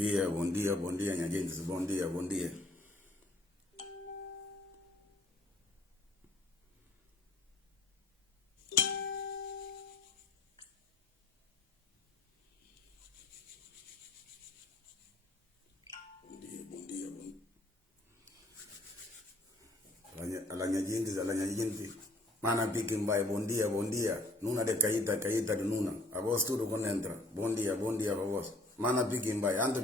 bom dia, minha gente. Bom dia, bom dia. Bom dia, bom dia. Alanya gente. Mana pikin vai, bom dia, bom dia. Nuna de caíta de nuna. A voz tudo quando entra. Bom dia pra vos. Mana pikin vai, ando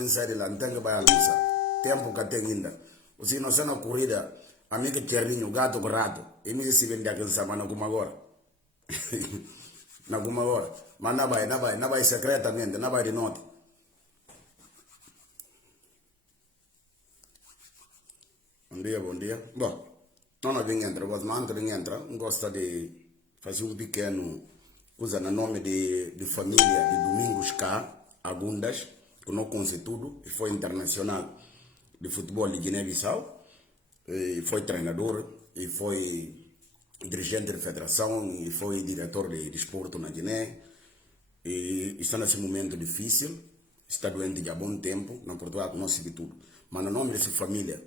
inside lá, não tem vai almoçar. Tempo que tem ainda. Se não são na corrida, amigo Terninho, gato com rato. E me se vende aqui em Samana como agora. Na como agora. Mas não vai secretamente, não vai de noite. Bom dia. Bom, não vem entra, mas não vem entra. Gosta de fazer pequeno, usa no nome de família de Domingos K. Agundas, que não conhece tudo, e foi internacional de futebol de Guiné-Bissau, e foi treinador, e foi dirigente da federação, e foi diretor de desporto na Guiné, e está nesse momento difícil, está doente há bom tempo, na Portugal não sabe tudo. Mas no nome dessa família,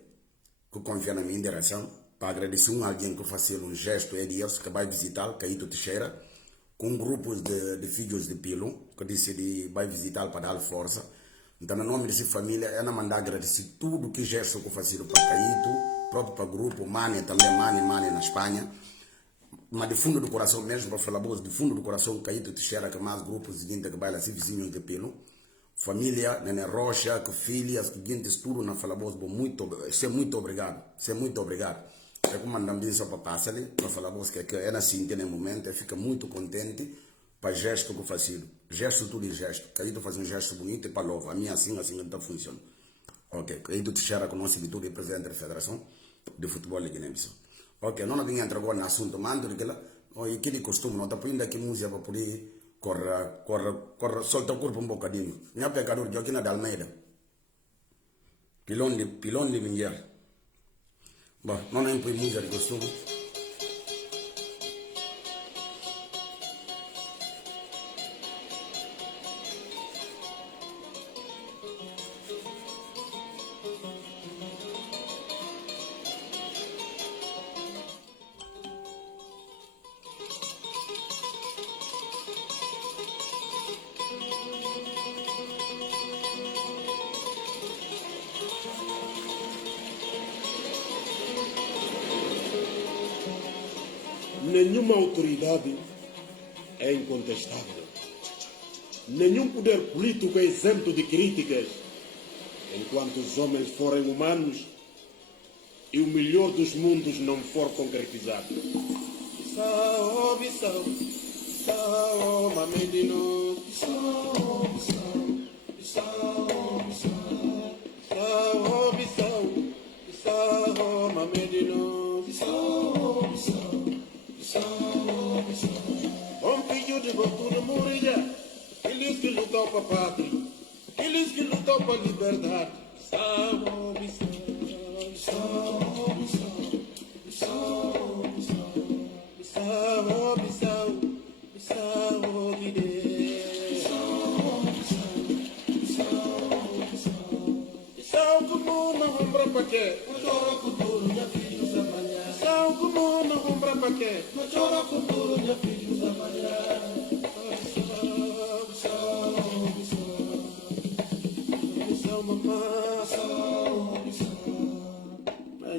que confia na minha direção, para agradecer a alguém que faz um gesto, é Deus, que vai visitar, Caíto Teixeira, com grupos de filhos de Pilo, que decidi vai visitar para dar força. Então, no nome dessa família, é na mandar agradecer tudo que gesto que faziam para Caíto, próprio para o grupo, Mane também, Mane na Espanha. Mas de fundo do coração mesmo, para falar boas, de fundo do coração, Caíto Teixeira, que mais grupos de gente que vai lá, se vizinhos de Pilo. Família, Nene Rocha, que filhas, que gente, tudo na fala boas, muito obrigado, muito obrigado. É como mandamos bem só para passar ali, para falar boas, que é assim, tem momento, fica muito contente para gesto que eu faço. Gesto, tudo é gesto. Caíto faz um gesto bonito e para louva. A minha assim não funciona. Ok, Caíto Teixeira, que o nosso editor e presidente da Federação de Futebol de Guiné-Bissau. Ok, não vim entrar agora no assunto, mando que de costume, não está põe aqui música para poder corre, solta o corpo um bocadinho. Minha pecador de aqui na Dalmeida. Pilão de Vinguer. Bom, não é põe música de costume. Nenhuma autoridade é incontestável. Nenhum poder político é isento de críticas, enquanto os homens forem humanos e o melhor dos mundos não for concretizado. Filho de Botuno Moreira, eles que lutam para a pátria, eles que lutam para a liberdade.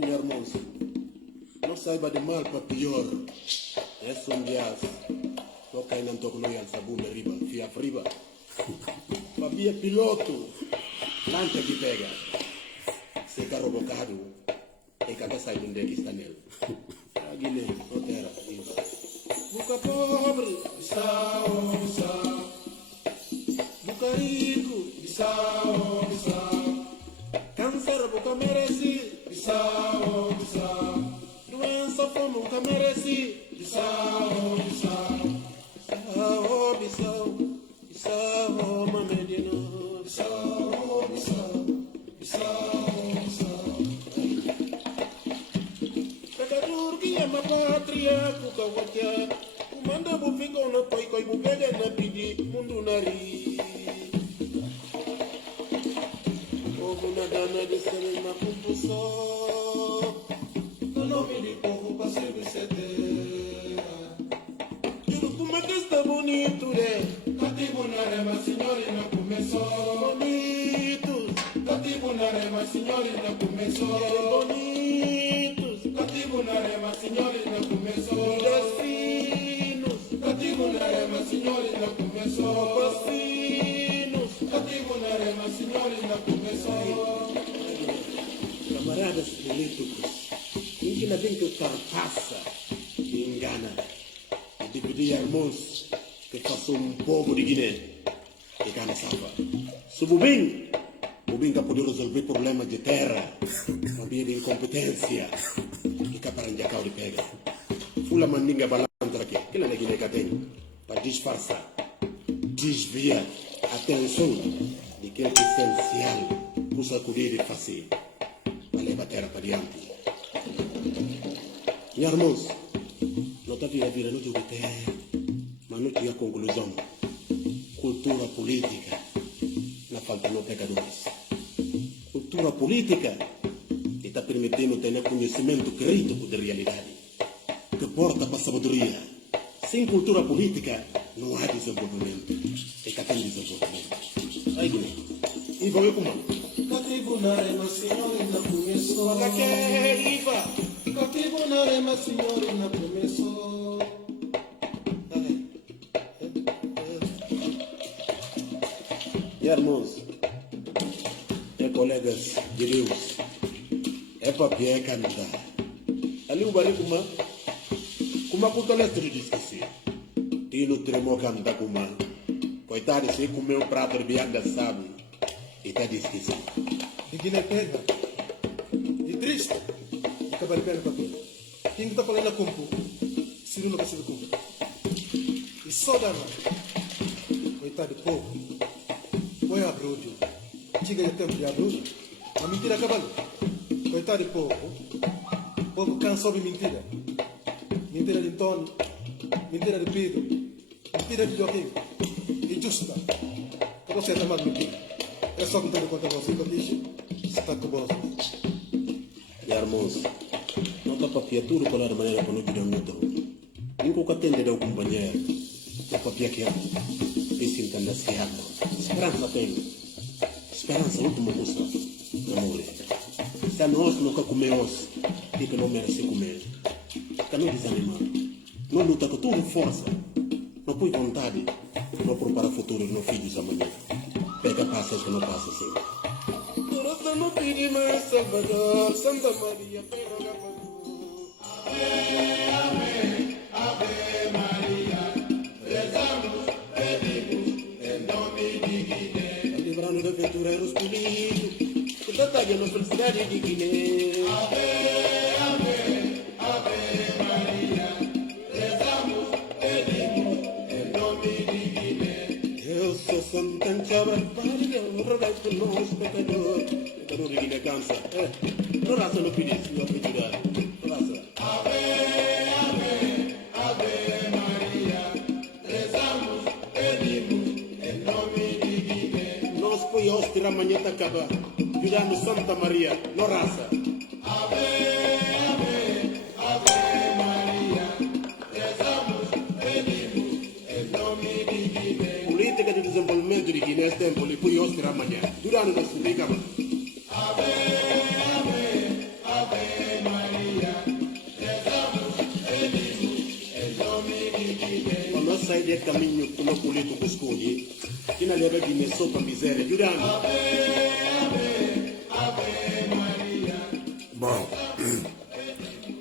Minha irmã, não saiba de mal para pior. É um dia, só que não toco no sabuna riba, fia friba. Babia piloto, lanta que pega. Se carro bocado, e cabeça de onde está nele. A Guiné, não terra, Buca pobre, Bissau. Buca rico, Bissau. Câncer, Buca merece, Bissau. Doença, fome, Buca merece, Bissau. Bissau, Mamedino, Bissau. Pecador que é uma pátria, Buca Watia. O manda bu ficou no pai, coi bu pega na pidi, mundo nari. povo na dana de ser na compulsão. No nome do povo passei de seteira. Juro como é que está bonito, né? Cativo na rema, senhorina começou. Bonito. Cativo na rema, senhorina começou. Bonitos. Cativo na rema, senhorina começou. Finos. Cativo na rema, senhorina começou. Pacinos. Cativo na rema, senhorina começou. Camaradas políticos, ninguém tem que ultrapassa, que engana, e dividir irmãos, que faça povo de Guiné, que gana salva. Se o Bubim que pode resolver problemas de terra, sabia de incompetência, que capara de acau de pega. Fula mandinga balança aqui, que na Guiné que tem, para disfarçar, desviar a atenção de que é essencial, para sacudir e fazer, para levar a terra para diante. Meus irmãos, não está a vida no jogo de terra, mas não tinha conclusão. Cultura política, na falta de pecadores. Cultura política que está permitindo ter conhecimento crítico da realidade, que porta para a sabedoria. Sem cultura política, não há desenvolvimento. E cá tem desenvolvimento. Aí, Guiné. E vou eu comando. Tribunare, ma signore, na promesso. Ma che è IVA? Tribunare, ma signore, na promesso. Irmãos, colegas de Deus, é papel cantar. Ali o barrigo, como puta letra de esquecer. Tino tremou cantar com uma. Coitado, se comeu um prato de bianga, sabe? E tá de esquecer. E Guiné pega. E triste. E cabelo pega papel. Quem está falando a compo? Se não vai ser compo. E só dá lá. Coitado de povo. Põe a bruxa. Chega de tempo de abrir. A mentira acabou. Coitado de povo. O povo cansou de mentira. Mentira de Tony. Mentira de Pedro. Mentira de Joaquim. E justa. Para você tomar mentira. É só contar conta você que diz. Se está com você. Irmãos, não está para piar tudo para a maneira para não tirar muito. Nunca atende ao companheiro. Não para piar que é. E se entenda certo. Esperança tem. Esperança, última custa. Amor. Se a nós nunca comemos, e que não merece comer. Que não desanimar. Não luta com tudo força. Não põe vontade. Não prepara o futuro dos filhos amanhã. Pega passas que não passa assim. Coração não pede mais Salvador. Santa Maria, pega Ave, Ave, Ave Maria. Rezamos, pedimos, em nome de Guiné. Livrando de aventureiros políticos, que batalham na felicidade de Guiné. Ave, Ave, Ave Maria. Rezamos, pedimos, em nome de Guiné. Eu sou Santa Chava, Padre, rogai por nós, pecador. Pecador de Guiné cansa. Não raça no pedir, senhor pedirá. Raça. Ave, Ave, Ave Maria. Rezamos, pedimos, em nome de Guiné. Nós põe hóstia amanhã tá acaba. Virando Santa Maria, não raça. Ave, Ave, Ave Maria. Rezamos, pedimos, em nome de Guiné. Política de desenvolvimento de Guiné, tempo, e põe hóstia amanhã. Virando da Santa Acaba. Ave, Ave, Ave Maria. Rezamos, pedimos, em nome de Guiné. Quando nós saímos de caminho que o político escolhe, que na leva Guiné só para miséria, virando. Ave, Ave, Ave Maria. Bom,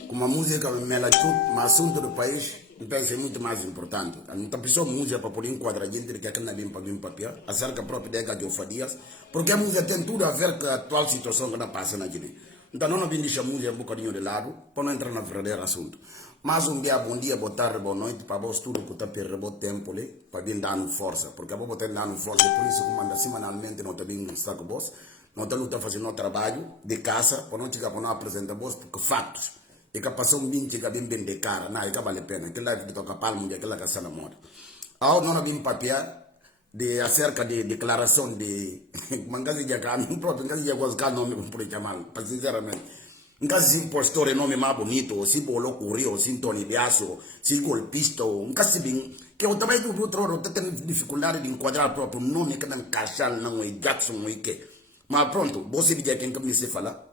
como a música me mela tudo, mas assunto do país, então é muito mais importante. Então, a pessoa música para poder enquadrar a gente que é que não limpa bem papel, acerca própria ideia de Ofadias, porque a música tem tudo a ver com a atual situação que está passando aqui. Então, não vim deixar a música um bocadinho de lado, para não entrar no verdadeiro assunto. Mas um dia, bom dia, boa tarde, boa noite, para vós tudo que está perdendo o tempo, para vir dando força, porque a vou botar dando força, por isso que manda semanalmente, não está vindo estar com vós, não está lutando fazendo o trabalho de casa, para não chegar para não apresentar vós, porque fatos. E que passou um 20 que bem de cara, não, e que vale a pena, que lá que toca palmo, e aquela que está na moda. Ao não vim papiar, de acerca de declaração de mangazi de cá, não próprio mangazi de quase cá nome por chamar, para sinceramente. Nkazi impostor nome mais bonito, ou se bolo curry, ou se Tony Biasso, se golpista, ou nkazi bem, que eu também do outro lado tenho dificuldade de enquadrar próprio nome que não encaixar não é Jackson ou que. Mas pronto, você diz quem que me se fala.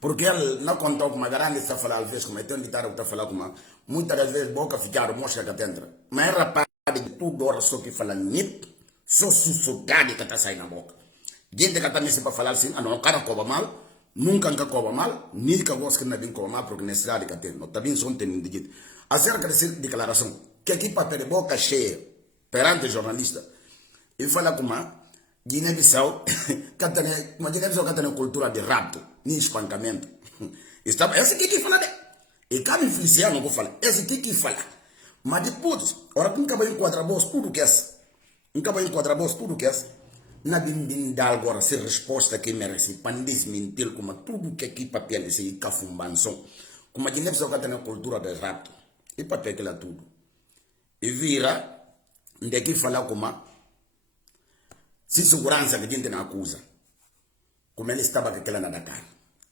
Porque ele não contou com uma grande está falar às vezes como então de tarde está falar com uma muitas das vezes boca ficar mosca que entra. Mas é rapaz de tudo hora só que fala nip, só sussurrado que está saindo na boca. Gente que está me para falar assim, não, o cara cobra mal. Nunca cobra mal, nem que gosta que não vem cobra mal, porque necessidade que tem. Não também são tem indígena. Acerca dessa declaração, que aqui papel de boca cheia perante jornalista, ele fala como Guiné-Bissau, uma Guiné-Bissau que tem cultura de rapto, nem espancamento. Esse que fala, né? E cada influenciado não fala, esse que fala. Mas depois, ora que nunca vai enquadrar voz tudo que é. Nunca vai enquadrar voz tudo que é. Na bindinda agora se resposta que merece para desmentir como tudo que aqui papel esse cafumbanção como a Guiné Bissau que tem a cultura do rapto e papel que lá tudo e vira de que falar como se segurança que a gente não acusa como ele estava com aquela na Dakar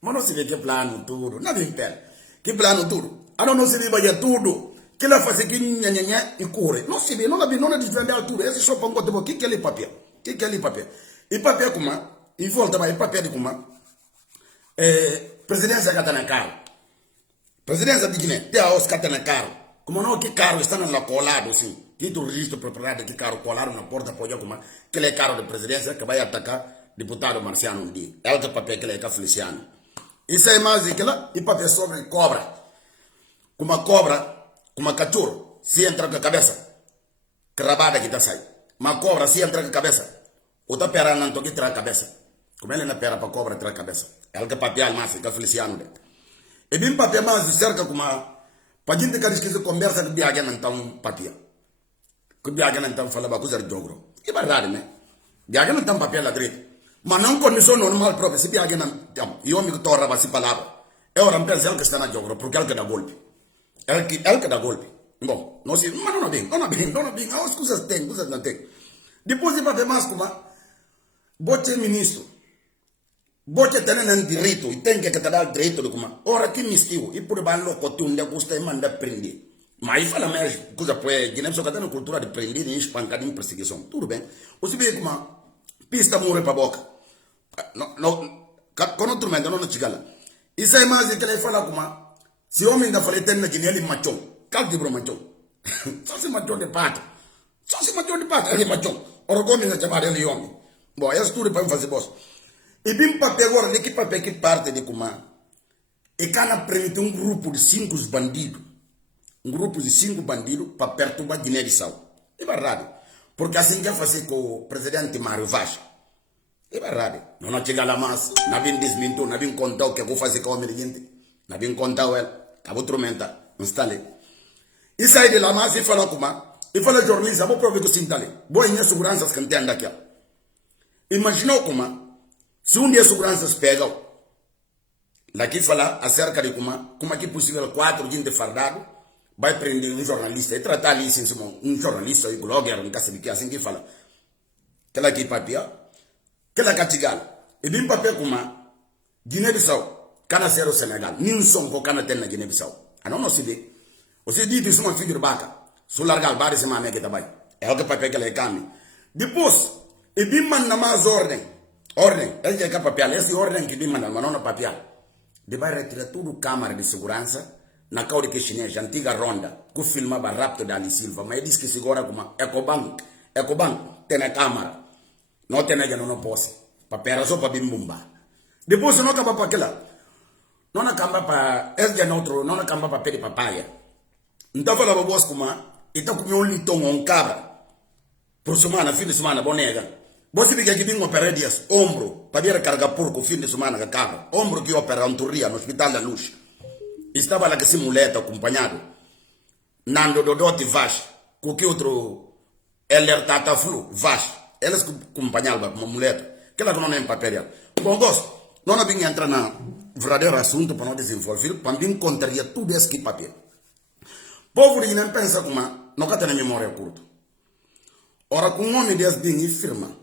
mas não se vê que plano tudo não vem pé que plano tudo não se vê vai tudo que ela faz aqui nhanhanhã e corre não se vê não é desvendar tudo esse só para um que ele papel que é ali papel? E papel como? E volta mais papel de como? Presidência que está na carro. Presidência de Guiné, tem a os que está na carro. Como não que carro está na colado assim. Que do registro proprietário que carro colado na porta pode como que é carro de presidência que vai atacar deputado Marciano um dia. É outro papel que é Feliciano. Isso é mais que lá e papel sobre cobra. Como a cobra, como a cachorro, se entra com a cabeça. Cravada que está sai. Mas cobra se entra com a cabeça. Outra pera não toque tra a cabeça. Como ele não pera para cobra tra a cabeça. Ela que papel mais que Feliciano. E bem papel mais cerca como para gente que esquece conversa de viagem não tão papel. Que viagem não tão fala para coisa de jogro. É verdade, né? Viagem não tão papel lá direito. Mas não condição normal própria. Se viagem não tão. E homem que torna para se palavra. É hora pensa ela que está na jogro porque ela que dá golpe. Ela que dá golpe. Bom, não sei, mas não bem. As coisas tem, coisas não tem. Depois de papel mais como bote ministro, bote tem direito e tem que te dar direito de como ora que mistiu e por ban lo cotunde custa e manda prender mas aí fala mais coisa poi Guiné Bissau tem cultura de prender e espancar em perseguição tudo bem o se vê como pista morre para boca não com outro momento não chegala isso é mais que ele fala como se homem da falei tem na Guiné ele machão cal de bro machão só se machão de pato ele machão ora como ele chamar ele homem. Bom, é tudo para fazer boss. E bem papel agora, de que papel que parte de como e cana permite um grupo de 5 bandidos. Um grupo de 5 bandidos para perturbar Guiné-Bissau. É verdade. Porque assim já fazer com o presidente Mário Vaz. É verdade. Não chega lá mais, não vem desmentir, não vem contar o que eu vou fazer com o homem de gente. Não vem contar ele, acabou tormenta, não está ali. E sai de lá mais e fala como e fala jornalista, vou provar que eu sinto ali. Boa em segurança que entende aqui. Imaginou como se um dia seguranças pegam lá que fala acerca de como é que é possível 4 gente fardado vai prender um jornalista e tratar ali assim, um jornalista e blogger não caça de que assim que fala que lá que papel que lá catigala e bem papel como Guiné-Bissau cana ser o Senegal nem som com cana tem na Guiné-Bissau não se vê você diz isso uma figura baca su largar vários semanas que tá bem é o que papel que ele cami depois e bem manda mais ordem, ele já quer papel, esse ordem que bem manda, mas não no papel. De vai retirar tudo câmara de segurança, na cauda que chinês, antiga ronda, que filmava rapto da Ali Silva, mas ele disse que segura como Ecobank, tem a câmara, não tem nada, não posse, papel só para bem bomba. Depois não acaba para aquela, não acaba para, esse já não acaba para pele papaya. Então falava vos como, então comeu litão cabra, por semana, fim de semana, bonega. Você vê que aqui tem operar dias, ombro, para vir carregar porco, fim de semana, que cabra. Ombro que opera um turria no Hospital da Luz. Estava lá com esse muleta acompanhado. Nando Dodote Vaz, com que outro Heller Tata Flu, Vaz. Eles acompanhavam uma muleta. Que ela não é em papel. Bom, gosto, não vim entrar na verdadeiro assunto para não desenvolver, para mim contraria tudo esse papel. Povo de Guiné pensa como, não tem memória curta. Ora, com um homem desse dinheiro firma,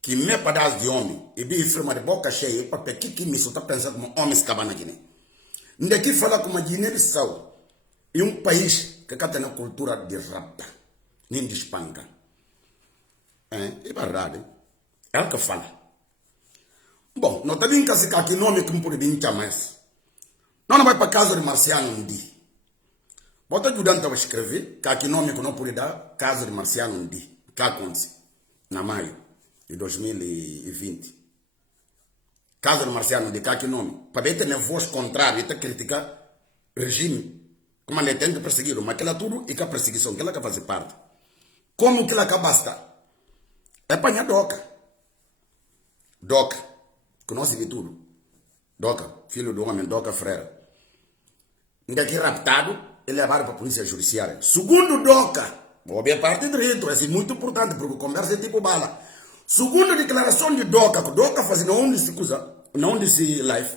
que me pedaço de homem, e bem firma de boca cheia, para ter que me está pensando como homem se acaba na Guiné. Ndaqui fala como a Guiné-Bissau é um país que tem uma cultura de rapta, nem de espanca. É verdade. É o que fala. Bom, não está bem que se aqui nome que me pode bem chamar isso. Não vai para casa de Marciano um dia. Bota ajudante a escrever, que aqui nome que não pode dar, casa de Marciano um dia. Que acontece? Na maio de 2020. Casa de Marciano um dia, que aqui nome. Para ver ter voz contrária, e criticar o regime. Como ele tem que perseguir, mas aquela tudo e que a perseguição, que ela que faz parte. Como que ela que basta? É panha Doca. Doca, conhece de tudo. Doca, filho do homem, Doca Freire. Ainda que raptado, ele é levado para a polícia judiciária. Segundo Doca, vou ver a parte de direito, é muito importante, porque conversa é tipo bala. Segundo a declaração de Doca, que Doca faz não disse live,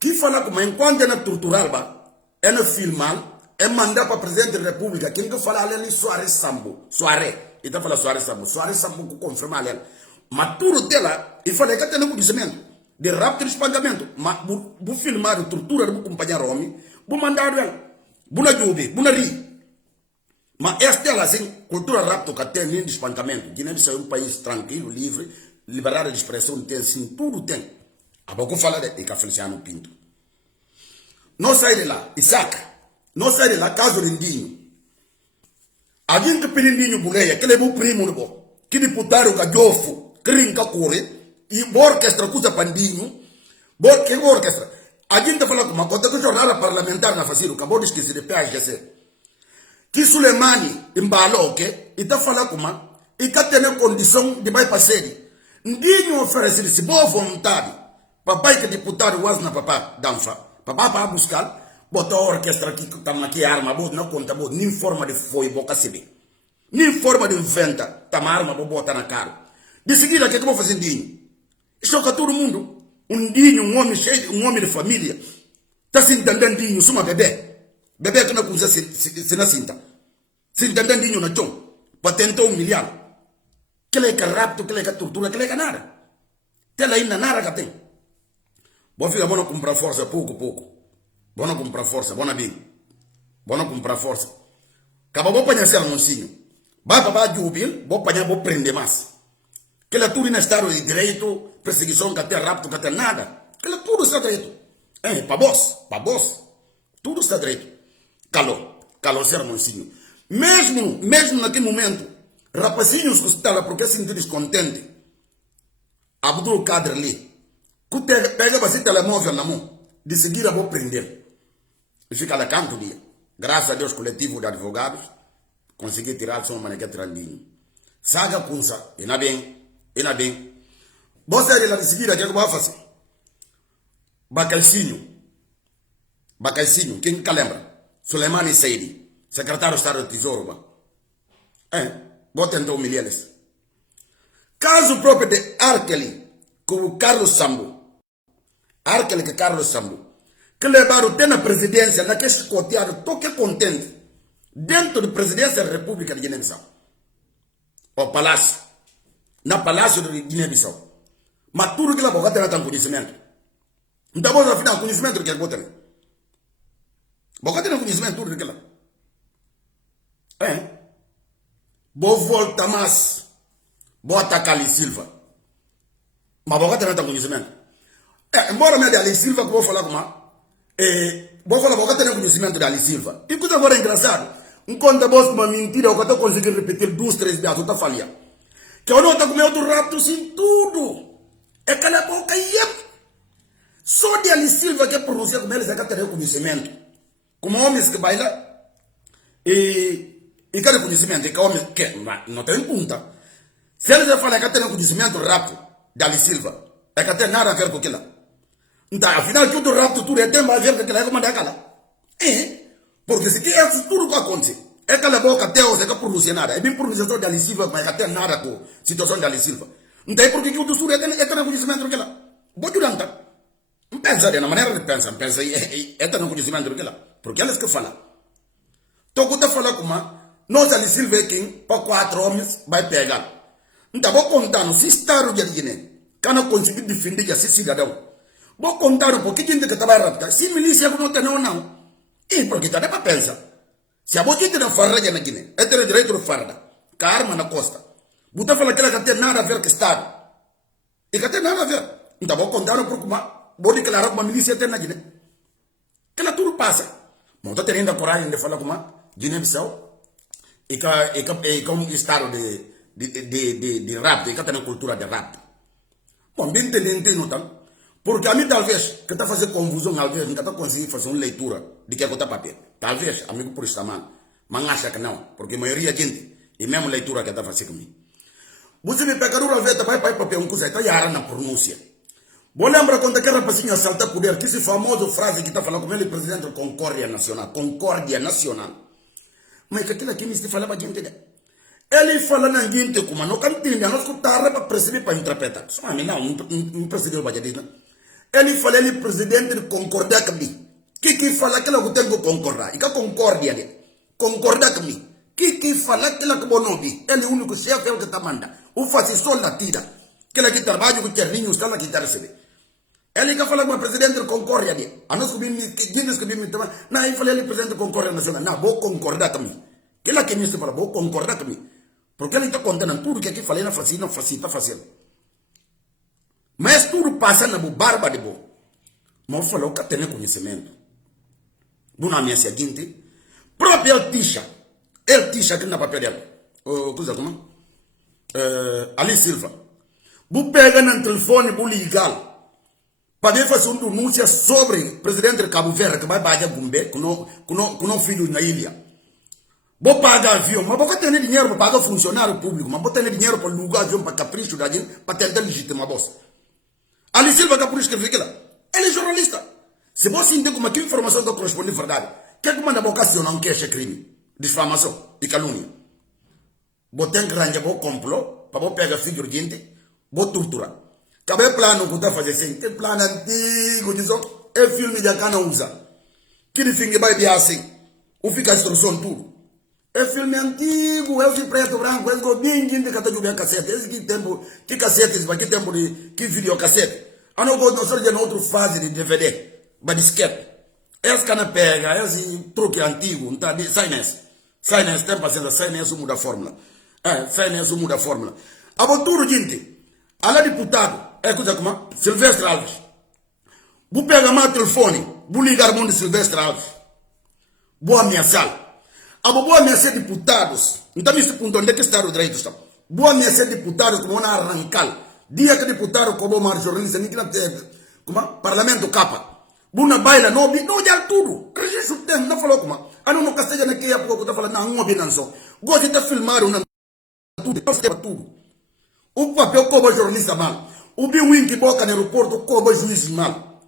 que fala como enquanto é torturar, é no filmar, é mandar para o presidente da república, quem que fala ali Soares Sambo, Soares, e está falando Soares Sambo que confirma ali. Mas tudo dela, e falei que tem um conhecimento de rapto e espancamento, mas vou filmar a tortura do companheiro homem, vou mandar ela, vou na jubi, vou na ri. Mas esta é assim, cultura rapto que tem nem de espancamento. Guiné-Bissau é um país tranquilo, livre, liberado de expressão, tem sim, tudo tem. A pouco fala de que Feliciano Pinto. Não sai de lá, Isaac, não sai de lá, caso lindinho. Alguém que pendinho buleia, que levou o primo, que deputado que jofo, que rinca corre, e orquestra cusa pandinho, que orquestra. Alguém que fala com uma conta que jornada parlamentar na facil, acabou de esquecer de PHC. Que Suleimani embalou que e tá falando como e tá tendo condição de vai passar. Ninguém oferece se boa vontade. Papai que deputado was na papá dança. Papá para buscar, botou a orquestra aqui que tá aqui arma, bot não conta bot nem forma de foi boca se nem forma de inventa, tá uma arma para botar na cara. De seguida que vou fazer dinho. Isso que todo mundo, dinho, um homem cheio, um homem de família, tá se entendendo dinho, suma bebê. Bebê que não começa se na cinta. Se entendendo dinho na chão. Para tentar humilhar. Que ele é rapto, que ele é tortura, que ele é nada. Tela ainda nada que tem. Bom filho, vou comprar força pouco. Vou comprar força, vou na bem. Vou comprar força. Acaba vou apanhar esse almocinho. Vai para jubil, vou apanhar, vou prender mais. Que ele é tudo em estado de direito, perseguição, que até rapto, que até nada. Que ele é tudo está direito. Para boss. Tudo está direito. Calou ser monsinho. Mesmo naquele momento, rapazinhos que estavam porque se sentiram descontentes. Abdul Kader ali, que pega esse telemóvel na mão, de seguida vou prender. E fica lá canto dia. Graças a Deus, coletivo de advogados, consegui tirar o som, mas que trandinho. Saga punça, e na bem. Você é lá de seguida, o que eu vou fazer? Bacalcinho, quem que lembra? Suleimani Seidi, secretário de Estado do Tesouro. Vou tentar humilhar eles. Caso próprio de Arkeli, com o Carlos Sambo. Que levaram até na presidência, naquele chicoteado, toque contente, dentro da presidência da República de Guiné-Bissau. O palácio. Na palácio de Guiné-Bissau. Mas tudo que lá vai ter conhecimento. Então, vamos afinal, conhecimento do que é que vou ter. Vou ter conhecimento tudo daquela. Vou voltar mais. Vou atacar Ali Silva. Mas vou ter conhecimento. Embora me Ali Silva que vou falar com vou ter conhecimento de Ali Silva. E coisa agora engraçado. Enquanto você uma mentira, eu estou conseguindo repetir 2, 3 vezes, eu estou falhando. Que eu não estou com outro rapto sem tudo. É cala a boca e só de Ali Silva que pronuncia como eles é que tem conhecimento. Como homens que bailam e cadê conhecimento? Que homens que não tem punta. Se eles falam que tem conhecimento rápido de Ali Silva, é que tem nada a ver com aquilo. Então, afinal, tudo rápido, tudo é tempo a ver com aquilo, é como é aquela. Porque se é tudo que acontece, é aquela boca Deus é que pronuncia nada. É bem pronunciação de Ali Silva, mas que tem nada com a situação de Ali Silva. Então, é porque o do sul é tem conhecimento daquilo. Vou ajudar, tá? Pensa de uma maneira de pensar, é ter conhecimento daquilo. Porque eles que falam. Então, quando fala como nós ali Silver King, para 4 homens, vai pegar. Então, vou contar, se Estado de Guiné, cana conseguir defender esse cidadão. Vou contar um pouquinho de que estava rápido. Se milícia não tem não. E porque está para pensar. Se a boca tem farda na Guiné, é ter direito de farda, com a arma na costa. Você fala que ela não tem nada a ver com o Estado. E que não tem nada a ver. Então, vou contar um pouco mais. Vou declarar que uma milícia tem na Guiné. Que ela tudo passa. Mas estou tendo a coragem de falar com uma Guiné-Bissau e com um estado de rap, e que tem a cultura de rap. Bom, bem entendendo, não. Porque a mim, talvez, que está fazendo confusão, talvez, não está conseguindo fazer uma leitura de que é botar papel. Talvez, amigo, por isso também. Mas acha que não. Porque a maioria da gente, e mesmo leitura que está fazendo comigo. Você me pega no revés, vai para papel, um coisa, está yara na pronúncia. Vou lembrar quando aquele rapazinho assalta poder, que esse famoso frase que está falando com ele, presidente da Concórdia Nacional. Concórdia Nacional. Mas que aquilo aqui me se fala para a gente, né? Ele fala na gente como não entende, nós escutamos para perceber, para interpretar. Só a mim não percebeu o que diz, né? Ele fala, ele presidente de concordar comigo. Que fala aquilo que tem que concordar? E que concórdia, né? Concordar comigo. Que fala aquilo que não vi? Ele é o único chefe, é o que está mandando. O fascista da tira. Aquele que trabalha com o terninho, está lá que está recebendo. Ele que fala com o presidente de concórdia, né? A nós que vimos, não, ele fala, ele é presidente de concórdia nacional. Não, vou concordar comigo. Aquilo que me fala, vou concordar comigo. Porque ele está contando tudo que aqui falei na face, não está fazendo. Mas tudo passa na barba de boa. Mas falou que tem conhecimento. Buna minha seguinte, próprio ele tixa aqui na papel dela. Coisa como? Ali Silva. Vou pegar no telefone, vou ligar. Para fazer uma denúncia sobre o presidente de Cabo Verde, que vai baixar Gumbe, com o filho na ilha. Vou pagar avião, mas vou ter dinheiro para pagar funcionário público, mas vou ter dinheiro para alugar avião para capricho da gente, para tentar legitimar a bolsa. Ali Silva que por isso que fica lá. Ele é jornalista. Se você entende como aquela informação está correspondendo à verdade, quer que manda a boca acionar um queixa crime, difamação e calúnia. Vou ter que arranjar o complô, para vou pegar filho de gente, vou torturar. Acabei plano que está fazendo assim, que plano antigo, diz, é filme de cana usa. Que de fim vai vir assim, ou fica a instrução tudo. É filme antigo, é o preto branco, é o bem gente que está jogando cassete, esse que tempo, que cassete, que tempo de, que videocassete. A não gosto de outra fase de DVD, mas disquete. Esse cana pega, esse truque antigo, não está, sai nesse, tem paciência, sai nesse, muda a fórmula. Sai nesse, muda a fórmula. A botura, gente, ela é deputado, é coisa como Silvestre Alves. Vou pegar meu telefone, vou ligar o mundo de Silvestre Alves. Vou ameaçar. Vou ameaçar deputados. Então, nesse ponto, onde é que está o direito? Está? Vou ameaçar deputados como vão arrancar. Dia que deputado como uma jornalista, como parlamento capa. Buna baila, não já tudo. Registro tem, não falou como. Não casteja naquele época que está falando, não obedência. Gosto de filmar tudo. O papel como jornalista mal. O biwin que boca no aeroporto como juiz mal.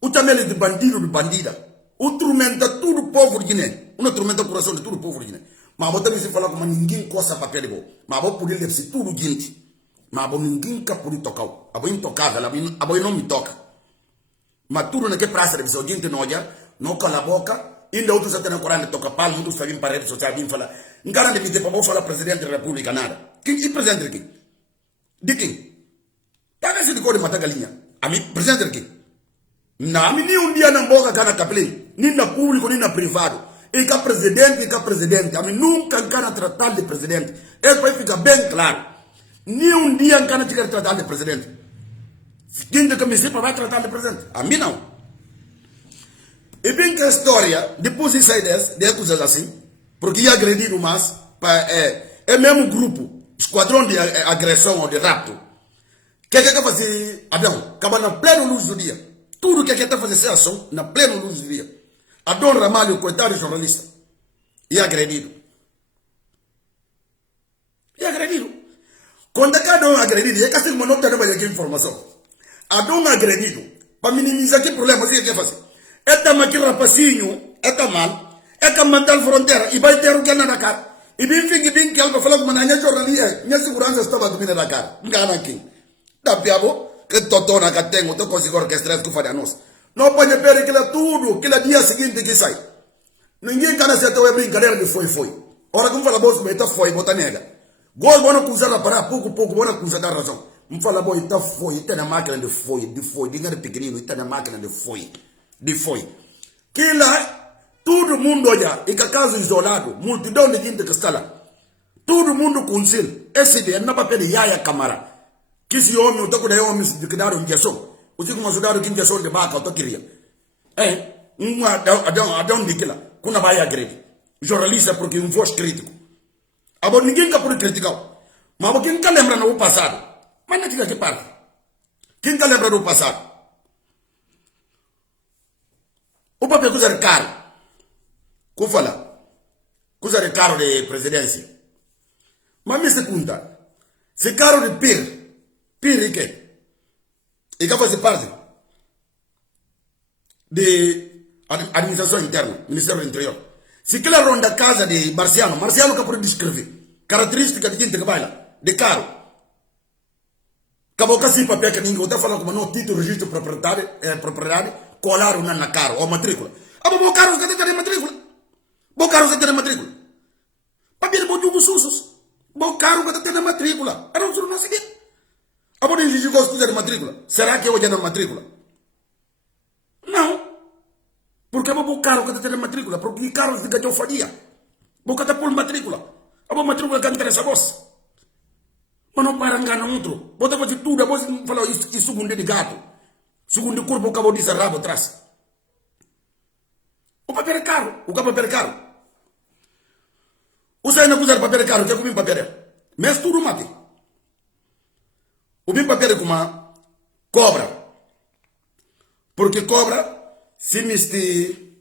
O também de bandido de bandida. O tormenta tudo o povo de Guiné. Uma tormenta o coração de todo o povo de Guiné. Mas vou também se falar como ninguém coça papel de boa. Mas vou poder ler tudo gente. Mas vou ninguém que pode tocar. A vou intocável, a vou não me toca. Mas tudo naquele praça de visão, gente não cala a boca. Ainda outros até na Corante toca palmo, outros fazem para redes sociais e falam. Não garante me para vou falar presidente da República nada. Quem é presidente aqui? De quem? Tá nesse de cor de matar galinha. A mim, presidente aqui. Não, nem dia na boca cana capelin, nem na público, nem na privado. E que presidente, a mim nunca cana tratar de presidente. Isso vai ficar bem claro. Nem dia cana te tratar de presidente. Quem que me sepa vai tratar de presidente? A mim não. E bem que a história, depois de sair de coisas assim, porque ia agredir mais, é mesmo grupo, esquadrão de agressão ou de rapto, que fazer, acaba na plena luz do dia. Tudo que está fazendo essa ação, na plena luz do dia. A Dom Ramalho, coitado jornalista, e agredido. Quando cada um agredido, é que assim não tem aqui informação. A Dom agredido, para minimizar aquele problema, o que é fazer? É também aquele rapacinho, é mal, é que mandar a fronteira, e vai ter o que é na cara. E bem que ela vai falar com a jornalista, minha segurança estava dominando a cara. Engana aqui. Da piabo. Que totona que tenho, tu consigo orquestrar que faz a nós. Não pode perder aquilo tudo, aquele dia seguinte que sai. Ninguém quer acertar a brincadeira de foi. Ora como fala bolsa, está foi, bota nega. Gol bona acusar para pouco, bona acusar da razão. Me fala boy, está foi, está na máquina de foi, dinheiro pequenino, está na máquina de foi. Que lá, todo mundo olha, e que caso isolado, multidão de gente que está lá. Todo mundo conselho. Esse dia, não papel de Yaya Camara. Que esse homem, eu estou com o homem de que dar injeção. O que me ajudaram que injeção de vaca, eu estou querendo. Adão de aquilo. Quando vai a greve. Jornalista, porque um voz crítico. Agora ninguém quer por criticar. Mas quem quer lembrar no passado? Mas não tinha que parte. Quem quer lembrar do passado? O papel que usa caro. Como fala? Que usa caro de presidência. Mas me se pergunta. Se caro de PIR e que? E que faz parte de administração interna, Ministério do Interior. Se aquela ronda casa de Marciano que pode descrever característica de gente que vai lá, de caro. Acabou que assim papel que ninguém está falando como não título, registro de propriedade, colaram na caro ou matrícula. Bom caro que tem matrícula. Bom caro que tem matrícula. Papel bom de sussos. Bom caro que tem matrícula. Era um não seguinte. Agora ele gosta de matrícula. Será que eu já na matrícula? Não. Porque é bom caro que tem matrícula. Porque caro fica de alfadia. Porque está por matrícula. A boa matrícula que interessa a voz. Mas não para enganar outro. Bota fazer tudo. Você fala isso segundo de gato. Segundo corpo, o cabo de rabo atrás. O papel é caro. O papel é caro. O sai não usar papel é caro. Que é como papel é. Mas tudo mate. O bem papel é como cobra. Porque cobra, se misti.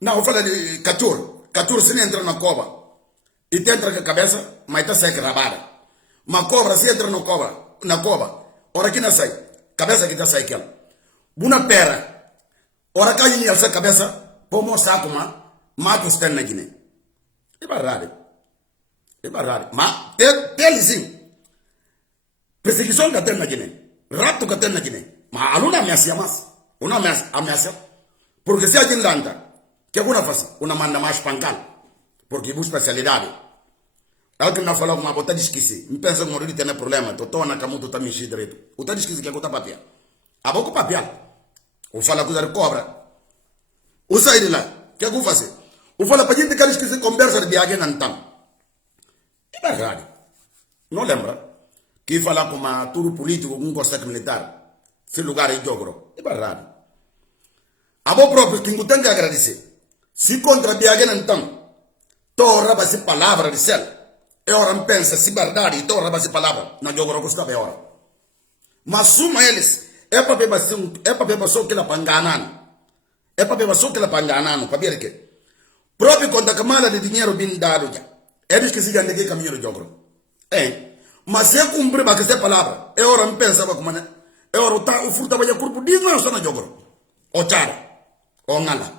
Não, eu falo de cachorro. Cachorro se entra na cobra. E te entra com a cabeça, mas está sai rabada. Mas cobra, se entra na cobra. Ora que não sai. Cabeça que está sai aquela. Buna pera. Ora que a essa cabeça, pô mostrar como mata os pés na Guiné. É barrado. Mas tem sim. Perseguição que tem na Guiné. Rapto que tem na Guiné. Mas a luna ameaça mais. Uma ameaça. Porque se a gente anda, que é uma faz? Uma manda mais pancada. Porque é especialidade. Alguém não falou com uma botada de esqueci. Me pensa que o tem problema. Tô na cama, tu tá mexendo direito. O tá de esqueci que é botar papel. A boca papel. O fala coisa de cobra. O sai de lá. O que é que eu faço? O fala para gente que esqueci conversa de viagem na Antam. É verdade. Não lembra? Que fala com uma tudo político, um gosta militar. Se lugar é jogro. É verdade. A boa próprio, quem tem que agradecer. Se contra viagem na Antam. Torra vai ser palavra de céu. É hora de pensar se verdade. Torra vai ser palavra. Não jogro com os cabos é hora. Mas suma eles. É para ver pessoa que ela panganano. É para ver pessoa que ela panganano. Para ver que. Próprio quando a camada de dinheiro bem dado já. Eles que se ganham de caminho de jogro. Mas se cumprir para que essa palavra. É hora de pensar como é. É hora o fruto vai corpo diz não só na jogro. O chara. O ngala.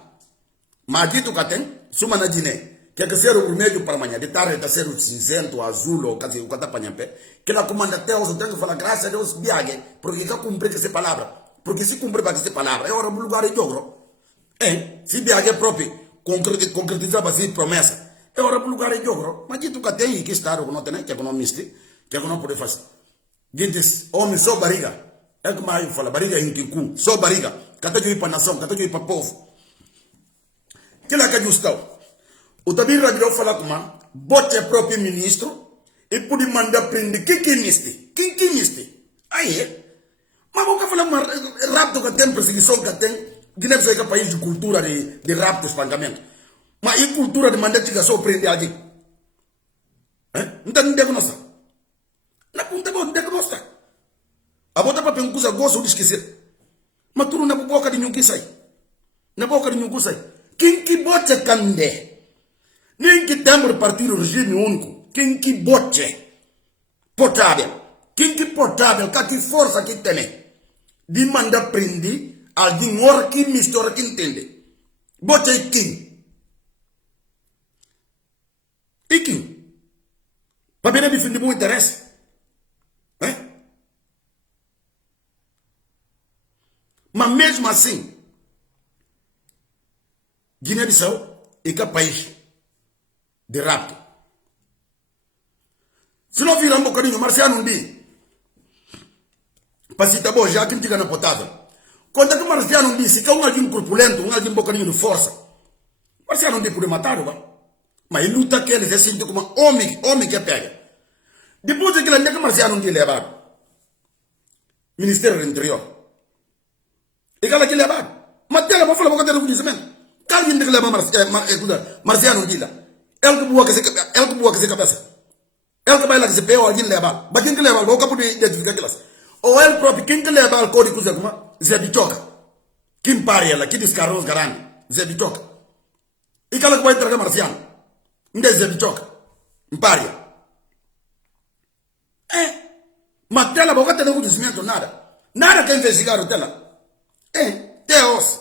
Mas dito que tem. Suma na Guiné. Que é que ser o remédio para amanhã. De tarde está ser o cinzento, o azul, ou quase o catapanhampé. Que ela comanda até os tem que falar, graças a Deus, viagem. Porque já cumprir essa palavra. Porque se cumprir para essa palavra, é hora do lugar de jogro. Se viagem próprio, concretizar para essa promessa, é hora do lugar de jogro. Mas dito que tem que estar, não tem, que é que não miste, que é que não pode fazer. Diz, homem, só barriga. É como eu falo, barriga em Kinkum, só barriga. Catou de ir para a nação, catou de ir para o povo. Que é que justão? O Tabir Rabirão fala como bote próprio ministro e pode mandar prender. Quem miste? Quem miste? Aí é. Mas vou falar uma rapto que tem, perseguição que tem. Guiné é um país de cultura de rapto e espancamento. Mas e cultura de mandar tiga só prender alguém? Não tem diagnóstico. Não tem diagnóstico. A bota para pencusa gosto de esquecer. Mas tu não é boca de nenhum que sai. Na boca de nenhum que sai. Quem que bote candé? Nem que temos partido regime único. Quem que bote potável. Quem que potável, que força que tem. De mandar prender alguém hora que mistura que entende. Bote quem? E quem? Para bem defender bom interesse. Mas mesmo assim, Guiné-Bissau é que país de rapto. Se não virar um bocadinho, Marciano Ndi, para citar bom, já que me na potada. Quando é que Marciano Ndi, se quer um alguém corpulento, um alguém um bocadinho de força, Marciano Ndi pode matar, mas ele luta que ele se sente como homem que pega. Depois de que ele anda Marciano Ndi levado, Ministério do Interior. E cala que levado. Mas ela vai falar um bocadinho de conhecimento. Cala que leva Marciano Ndi lá. Ele que boa que se cabeça. Ele que vai lá que se pega alguém leva. Mas quem que leva? Vou capaz de identificar aquelas. Ou ele próprio, quem que leva o código de como? Zé Bichoca. Quem pare ela, que descarou os garantes. Zé Bichoca. E cala que vai entregar Marciano. Não é Zé Bichoca. Pare. Mas tela boca tem conhecimento nada. Nada que investigar o tela. Teos.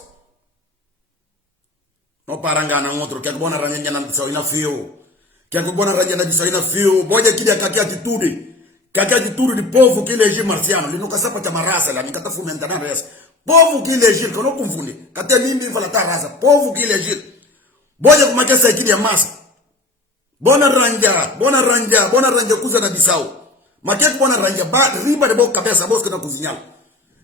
No parangana outro que é bom arranjar na bisau ina fio. Que é bom arranjar na bisau ina fio. Boia que é que atitude. Que atitude de povo que elege Marciano. Ele nunca sabe chamar raça lá, nunca tá fomentando a raça. Povo que elege, que eu não confunde. Que até ninguém fala tá raça. Povo que elege. Boia como é que essa aqui é massa. Bona arranjar coisa na bisau. Mas que é bom arranjar? Riba de boa cabeça, boca na cozinhar.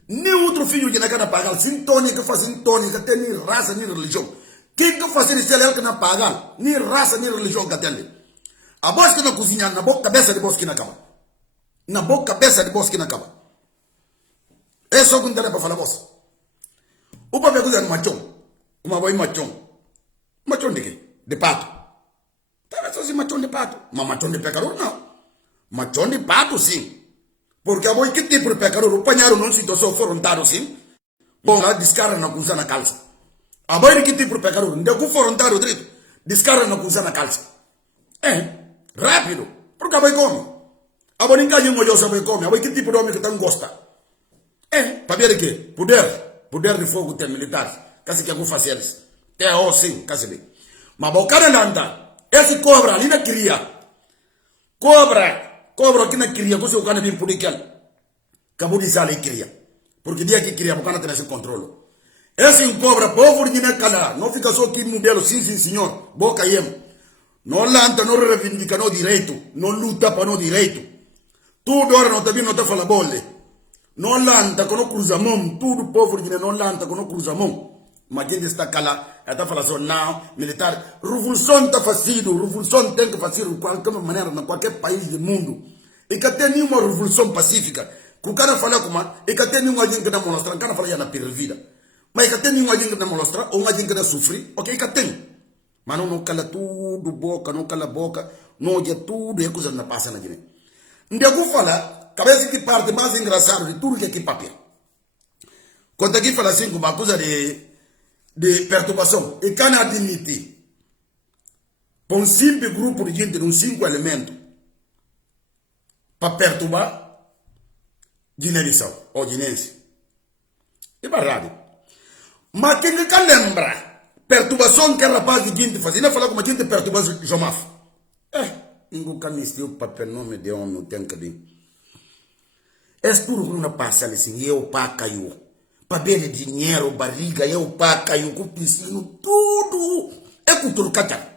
Nem outro filho que não quer pagar. Sintonia que faz sintonia, que tem nem raça, nem religião. Quem que faz isso é ele que não paga. Nem raça, nem religião que tem. A boca que não cozinha, na boca cabeça de boca que não acaba. Na boca cabeça de boca que não acaba. É só que não tem para falar boca. O papel que é machão. Uma boa machão. Machão de quê? De pato. Talvez assim machão de pato. Mas machão de pecador não. Machão de pato sim. Porque a boa que tipo de pecador, o panheiro não se tornou forontado sim. Bom, lá descarga na cozinha na calça. A boa que tipo de pecador, não deu com forontado direito. Descarga na cozinha na calça. Rápido. Porque a boa come. A boa ninguém molhou a boa come. A boa que tipo de homem que não gosta. Para ver o quê? Poder de fogo tem militar. Casi que eu vou fazer eles. Tem sim, casi bem. Mas a boa cara não anda. Esse cobra ali não queria. Cobra que não queria, você o cara vem por aquele. Acabou de sair queria. Porque dia que queria, o cara tem esse controle. Esse cobra, povo de não calar. Não fica só que modelo, sim, senhor. Boca aí. Não lanta, não reivindica no direito. Não luta para no direito. Tudo hora não tá vindo, não tá falando bolle. Não lanta, que não cruza mão. Tudo povo de não lanta, que não cruza mão. Mas quem está calado, está falando assim, não, militar, revolução está fazendo, revolução tem que fazer de qualquer maneira, em qualquer país do mundo. E que tem nenhuma revolução pacífica. Que o cara fala como, e que tem nenhum alguém que não mostra, o cara fala já na vida. Mas que tem nenhum alguém que não mostra, ou alguém que não sofre, ok, que tem. Mas não cala tudo, boca, não cala boca, não odia tudo, é coisa que não passa na Guiné. Onde eu falo, cabeça que parte mais engraçada de tudo que é aqui papel. Quando aqui fala assim, como uma coisa de perturbação, e can admitir para um simples grupo de gente, uns 5 elementos, para perturbar Guiné-Bissau ou guinense. É verdade. Mas quem que lembra perturbação que é rapaz de gente faz? Ele fala como a gente perturba Jomaf. Ninguém canistiu o papel nome de homem, não tem que ver. É tudo que não passa assim, eu pá caiu. Papel de dinheiro, barriga, eu pá caiu com piscino, tudo. É cultura cata.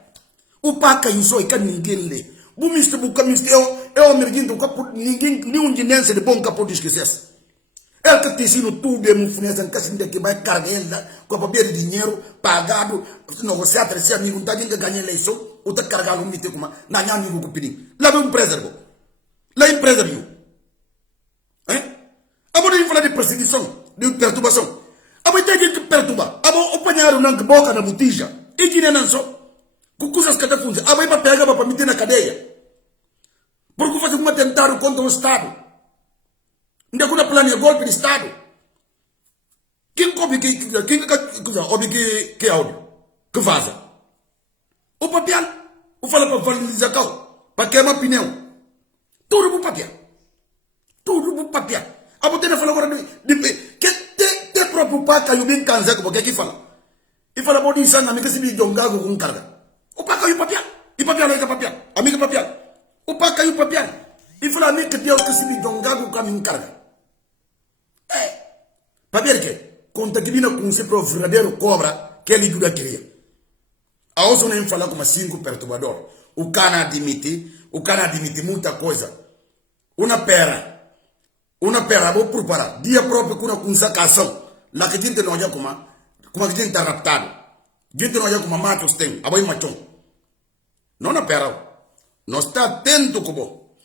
O pá caiu só e que ninguém lê. O misto, eu merguinho, ninguém, nenhum guinense de bom capô de esquecer. É que te ensino tudo, é muito funesa, que vai carregar com papel de dinheiro, pagado, negociar, ter amigo, não tá ninguém ganhar eleição, ou tá carregado um mito como, não há amigo com pedir. Lá vem um preservo. Lá é um preservo. Agora ele fala de perseguição, de perturbação. Agora tem gente que perturba. Agora o panheiro não boca na botija. E Guiné não só. Com coisas que estão fazendo. Agora vai pegar para meter na cadeia. Porque faz um atentado contra o Estado. Ainda quando planeia golpe de Estado. Quem cobre que áudio? Que vaza? O papel. O fala para valorizar carro. Para queimar pneu. Tudo por papel. Tudo por papel. A botar fala agora que te próprio paca eu bem cansado porque aqui fala. E fala bom de sangue amiga se me jongago com carga. O paca e o papel. E papel é papel. Amiga papel. O paca e o papel. E fala amiga que Deus que se me jongago com a carga. Papel que conta que vina com sempre o verdadeiro cobra que ele dura queria. A outra nem fala como 5 perturbador. o cara admite muita coisa. Uma pera, vou preparar. Dia próprio com uma sacação. Lá que a gente não olha como a gente está raptado. A gente não olha como matos tem, a boi machão. Não na pera. Não está atento como.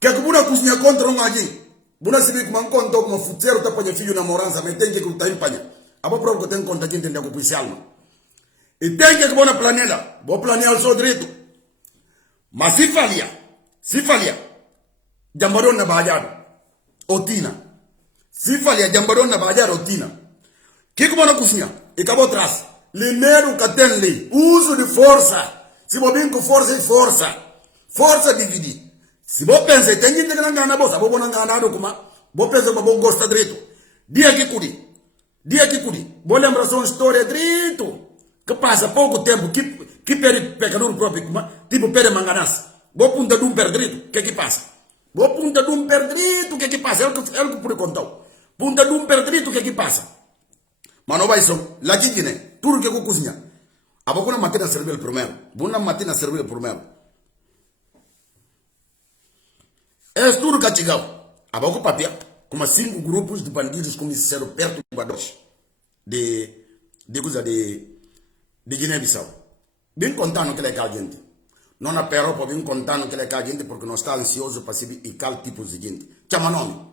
Que a comuna cozinha contra um agente. Buna se vê como um conto como futeiro está para filho namorança, mas tem que estar em panha. A boi próprio tem conta gente tem que policial. E tem que boa planela. Vou planear o seu direito. Mas se falia. Jambaron na bajado. Otina. Se falia jambaron na bajado otina. Que como na cozinha? E acabou atrás. Limeiro que tem ali. Uso de força. Se você vem com força e força. Força dividir. Se você pensa, tem gente que não ganha bolsa. Você não ganha nada como. Você pensa que você gosta direito. Dia que curi. Vou lembrar só uma história direito. Que passa pouco tempo. Que perde pecador próprio. Tipo perde manganas. Vou punta de perdido. Que passa? Vou punta de perdido. Que passa? É o que pude contar. Punta de perdido. Que passa? Mas não vai só. Lá que né? Tudo que eu cozinha. A boca não matina servir primeiro. Buna matina servir primeiro. É tudo que chegou. A boca papel. Como 5 grupos de bandidos começaram perto de Badosh. De Guiné-Bissau. Bem contando que ele é gente. Não na Europa, bem contando que ele é gente porque não está ansioso para saber e qual tipo de gente. Chama nome.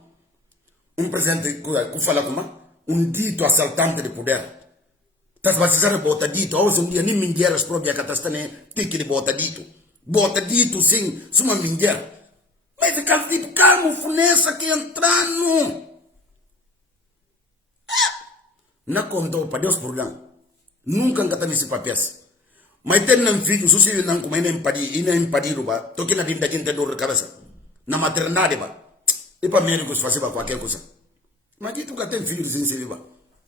Presidente que fala como dito assaltante de poder. Tá se precisar bota dito. Hoje dia nem mingueiras próprias que está tem que bota dito. Bota dito sim, suma mingueira. Mas fica tipo, calma, funessa que entrando. Não contou para Deus por lá. Nunca engata nesse papel. Mas tem um filho, se você não como é impedido, tô aqui na vida da gente dor de cabeça. Na maternidade, e para médicos fazer qualquer coisa. Mas aqui tu tem filho sem se viva.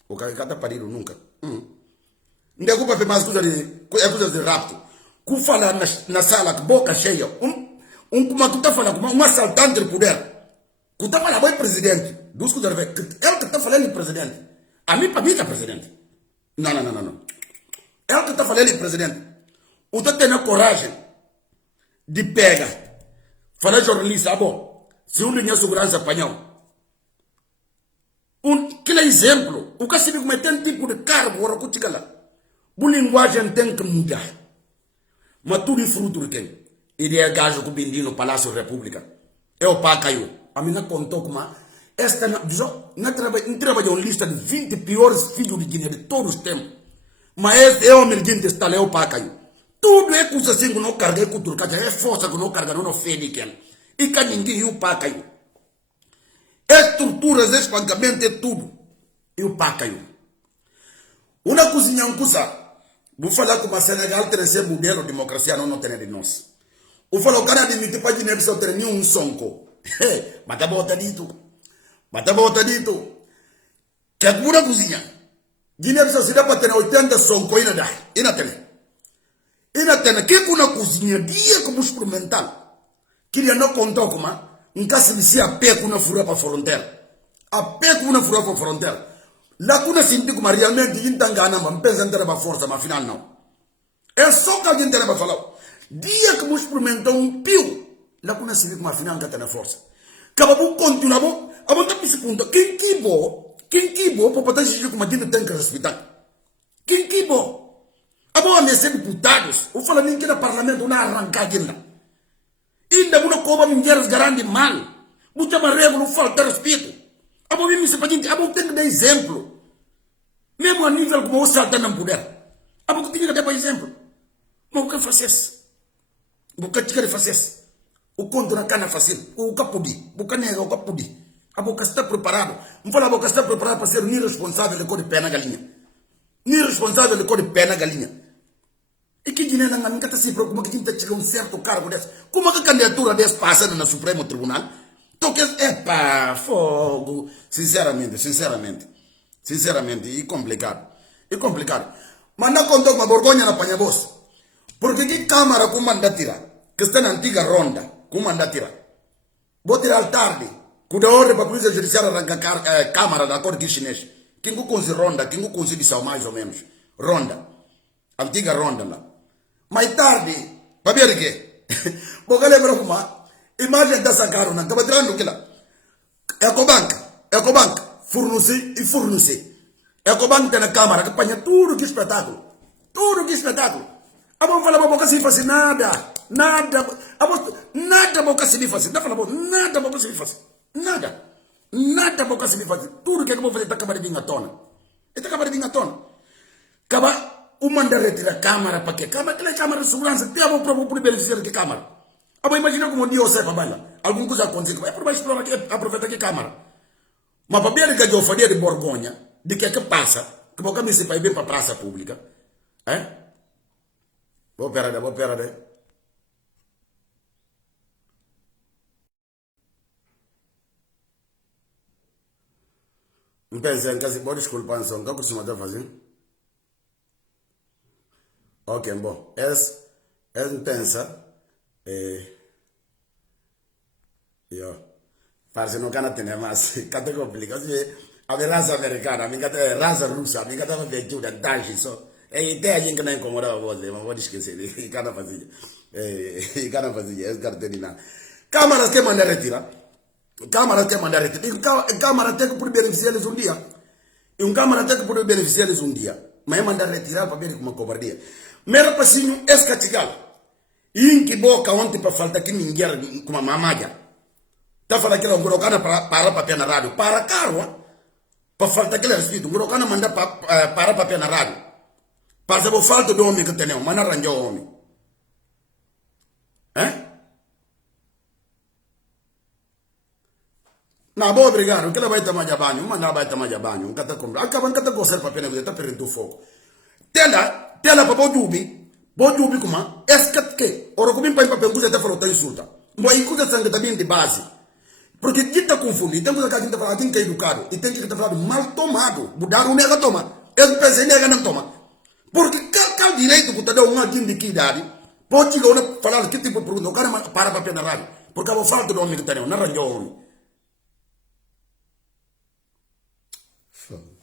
O cara está parido nunca. Não é culpa mais coisa de rapto. Que fala na sala, boca cheia. Como tu está falando, um assaltante de poder. Que está falando, é presidente. Dos coisas ele que está falando é presidente. A mim, para mim, é presidente. Não. Ele que está falando é presidente. O que tem a coragem de pegar. Falar jornalista, bom. Se um linha segurança apanhou. Que exemplo. O que se como tem tipo de cargo, ora que lá. A linguagem tem que mudar. Mas tudo é fruto de quem? Ele é gajo que vendi no Palácio da República. É o pá caiu. A mim não contou como esta não trabalhou uma lista de 20 piores filhos de Guiné de todos os tempos. Mas esse é o emergente está lá, é o pá caiu. Tudo é coisa assim que não carga, é força que não carga, não fede quem. E que ninguém o pá caiu. Estruturas, espancamento, é tudo. E o pá caiu. Uma cozinha, vou falar como a Senegal tem esse modelo de democracia, não tem de nós. O falo cara admite para Guiné-Bissau ter nenhum sonco. Bata bota dito. Que é pura cozinha. Guiné-Bissau se dá para ter 80 sonco e nada. E na tele. Que é uma cozinha dia como experimental. Queria não contar como um caso de se a pé com uma fura para a fronteira. A pé com uma fura para a fronteira. Lá que eu senti como realmente entangana, mas pensa em ter uma força, mas afinal não. É só que alguém tem para falar. Dia que eu experimentar pio, lá que eu senti como afinal não tem força. Acabou continuar, a botar esse ponto. Quem que bom, para botar esse como a gente tem que respeitar. Quem que bom. A boa me ser deputados, eu falo nem que no parlamento não arrancar aquilo lá. Ainda não cobra mulheres garantem mal. Muita regra não falta respeito. A boa me ser para gente, a boa tem que dar exemplo. Mesmo a nível como você está no poder. A boa tem que dar exemplo. Mas o que faz isso? O que quer fazer isso? O conto na cana fácil. O que pode? O que nega, o que pode? A boca está preparado. Não fala a boca está preparada para ser nem responsável de cor de pé na galinha. Nem responsável de cor de pé na galinha. E que Guiné não está se preocupando que a gente chega a um certo cargo desse. Como é que a candidatura desse passa no Supremo Tribunal? Então, epa, fogo. Sinceramente, é complicado. Mas não contou com a vergonha na panha-bolsa. Porque que Câmara que manda tirar? Que está na antiga ronda, que manda tirar? Vou tirar tarde. Que da ordem para a Polícia Judiciária arrancar Câmara da Corte Chinês. Quem que conhece ronda? Quem que conhece de mais ou menos? Ronda. Antiga ronda lá. Mais tarde, Pabier ke. Bogale bro kuma. Imagine da sakaro na kabadrando kila. Ecobank fornusi. Ecobank tena câmara que panha tudo que espetáculo. Tudo que espetáculo. Abo fala boca se faz nada. Nada boca se faz. Não fala boca nada boca se faz. Nada boca se faz. Tudo que eu vou fazer tá acabando de vir à tona. Está acabando de vir à tona. Acaba o mandar retirar a câmara para que câmara, aquela câmara de segurança, tem a própria por beneficiar de câmara. Abo imagina como dia você para bala. Alguma coisa acontece, é por mais explorar que aproveita que câmara. Mas para ver que eu faria de Borgonha, de que passa, que vou caminhar para ir bem para a praça pública, vou perder. Não pensei em casa, vou desculpar, não sei o que você está fazendo. Ok, bom, pensa, parce non cana tener más, cate complica, a ver raza americana, mi cate raza russa, mi cate va giù da dashi, so, e te hay que no incomoda vos, ma vuoi discutere, i cana fastidio, es carterina. Cámaras que manda retira, cámaras que puede beneficiarles un día, y un cámara que puede beneficiarles un día, ma è mandare retirar para ver como cobardia. Mera pasinho escatigal, inki boca ontem para falta que ninguém como mamaja. Tá falando que não gorocana para papel na rádio, para carro, para falta que ele respeito, gorocana manda para papel na rádio. Para se falta do homem que tem, mas não arranjou o homem. Na boa, obrigado, que ela vai tomar banho, mas não vai tomar banho, não tá comprando. Acaba que tá gostando papel na vida, tá perdendo fogo. Tela para bojubi kuma, escat que, ora come para papel que você tá falando insulta. Mas aí coisa sangue também de base. Porque quem está confundido, tem coisa que a gente está falando, quem é educado, e tem que estar falando mal tomado. Mudar o nega toma, esse pensa nega não toma. Porque qual direito que está dando uma de que idade, pode chegar a falar que tipo de pergunta, o cara para papel na rádio. Porque a falta do homem que tem, não arranjou o homem.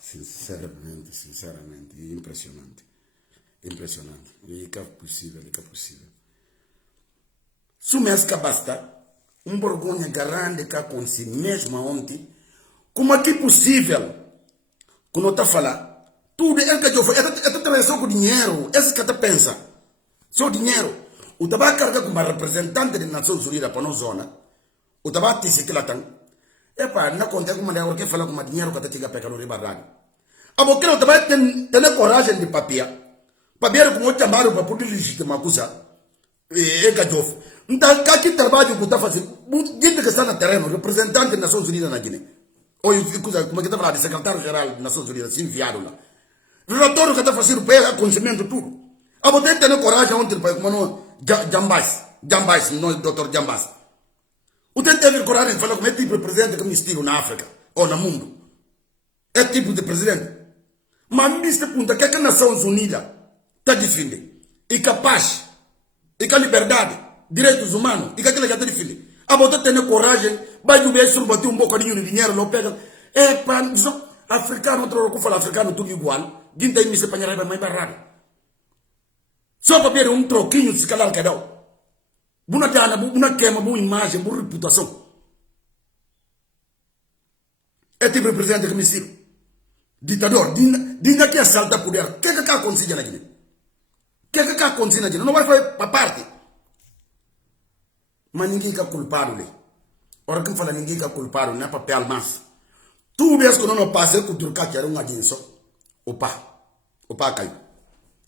Sinceramente, impressionante. E que é possível. Se mesca basta, vergonha grande que aconteceu mesmo ontem, como é que é possível, quando está falando, tudo é que eu faço, é transação com dinheiro, é isso que você pensa, só dinheiro. O trabalho carga como representante das Nações Unidas para a nossa zona, o trabalho disse que lá tem, não conta como é que fala com dinheiro que você tem que pegar no ribarrado. A boca não trabalha tem coragem de papel como eu chamaram para poder legitimar a coisa, é gajof. Então, que trabalho que está fazendo? Gente que está no terreno, representante das Nações Unidas na Guiné. Ou, como é que está falando, secretário-geral das Nações Unidas, se enviaram lá. Relatório que está fazendo para conhecimento tudo. A você tem coragem ontem para como Jambas, não doutor Jambas. Você teve coragem de falar como é tipo de presidente que me estilo na África, ou no mundo. É tipo de presidente. Mas neste ponto, que a Nações Unidas está defendendo? E capaz, e com a liberdade, direitos humanos, e que aquilo já está defendendo. A você tem coragem, vai do beijo, bater um bocadinho de dinheiro, não pega. É para africano, outro hora que fala africano, tudo igual. Dinta me se apanhar mais barrado. Só para ver um troquinho de escalar que dá. Uma queima, uma imagem, uma reputação. É tipo de presidente que me estilo. Ditador, diga que assalta poder. O que acontece na Guiné? O que acontece na Guiné? Não vai fazer para parte. Mas ninguém é culpado. Ora que fala ninguém é culpado, não é papel mais. Tu vês que não passa com o turca que era um agente. Opa caiu.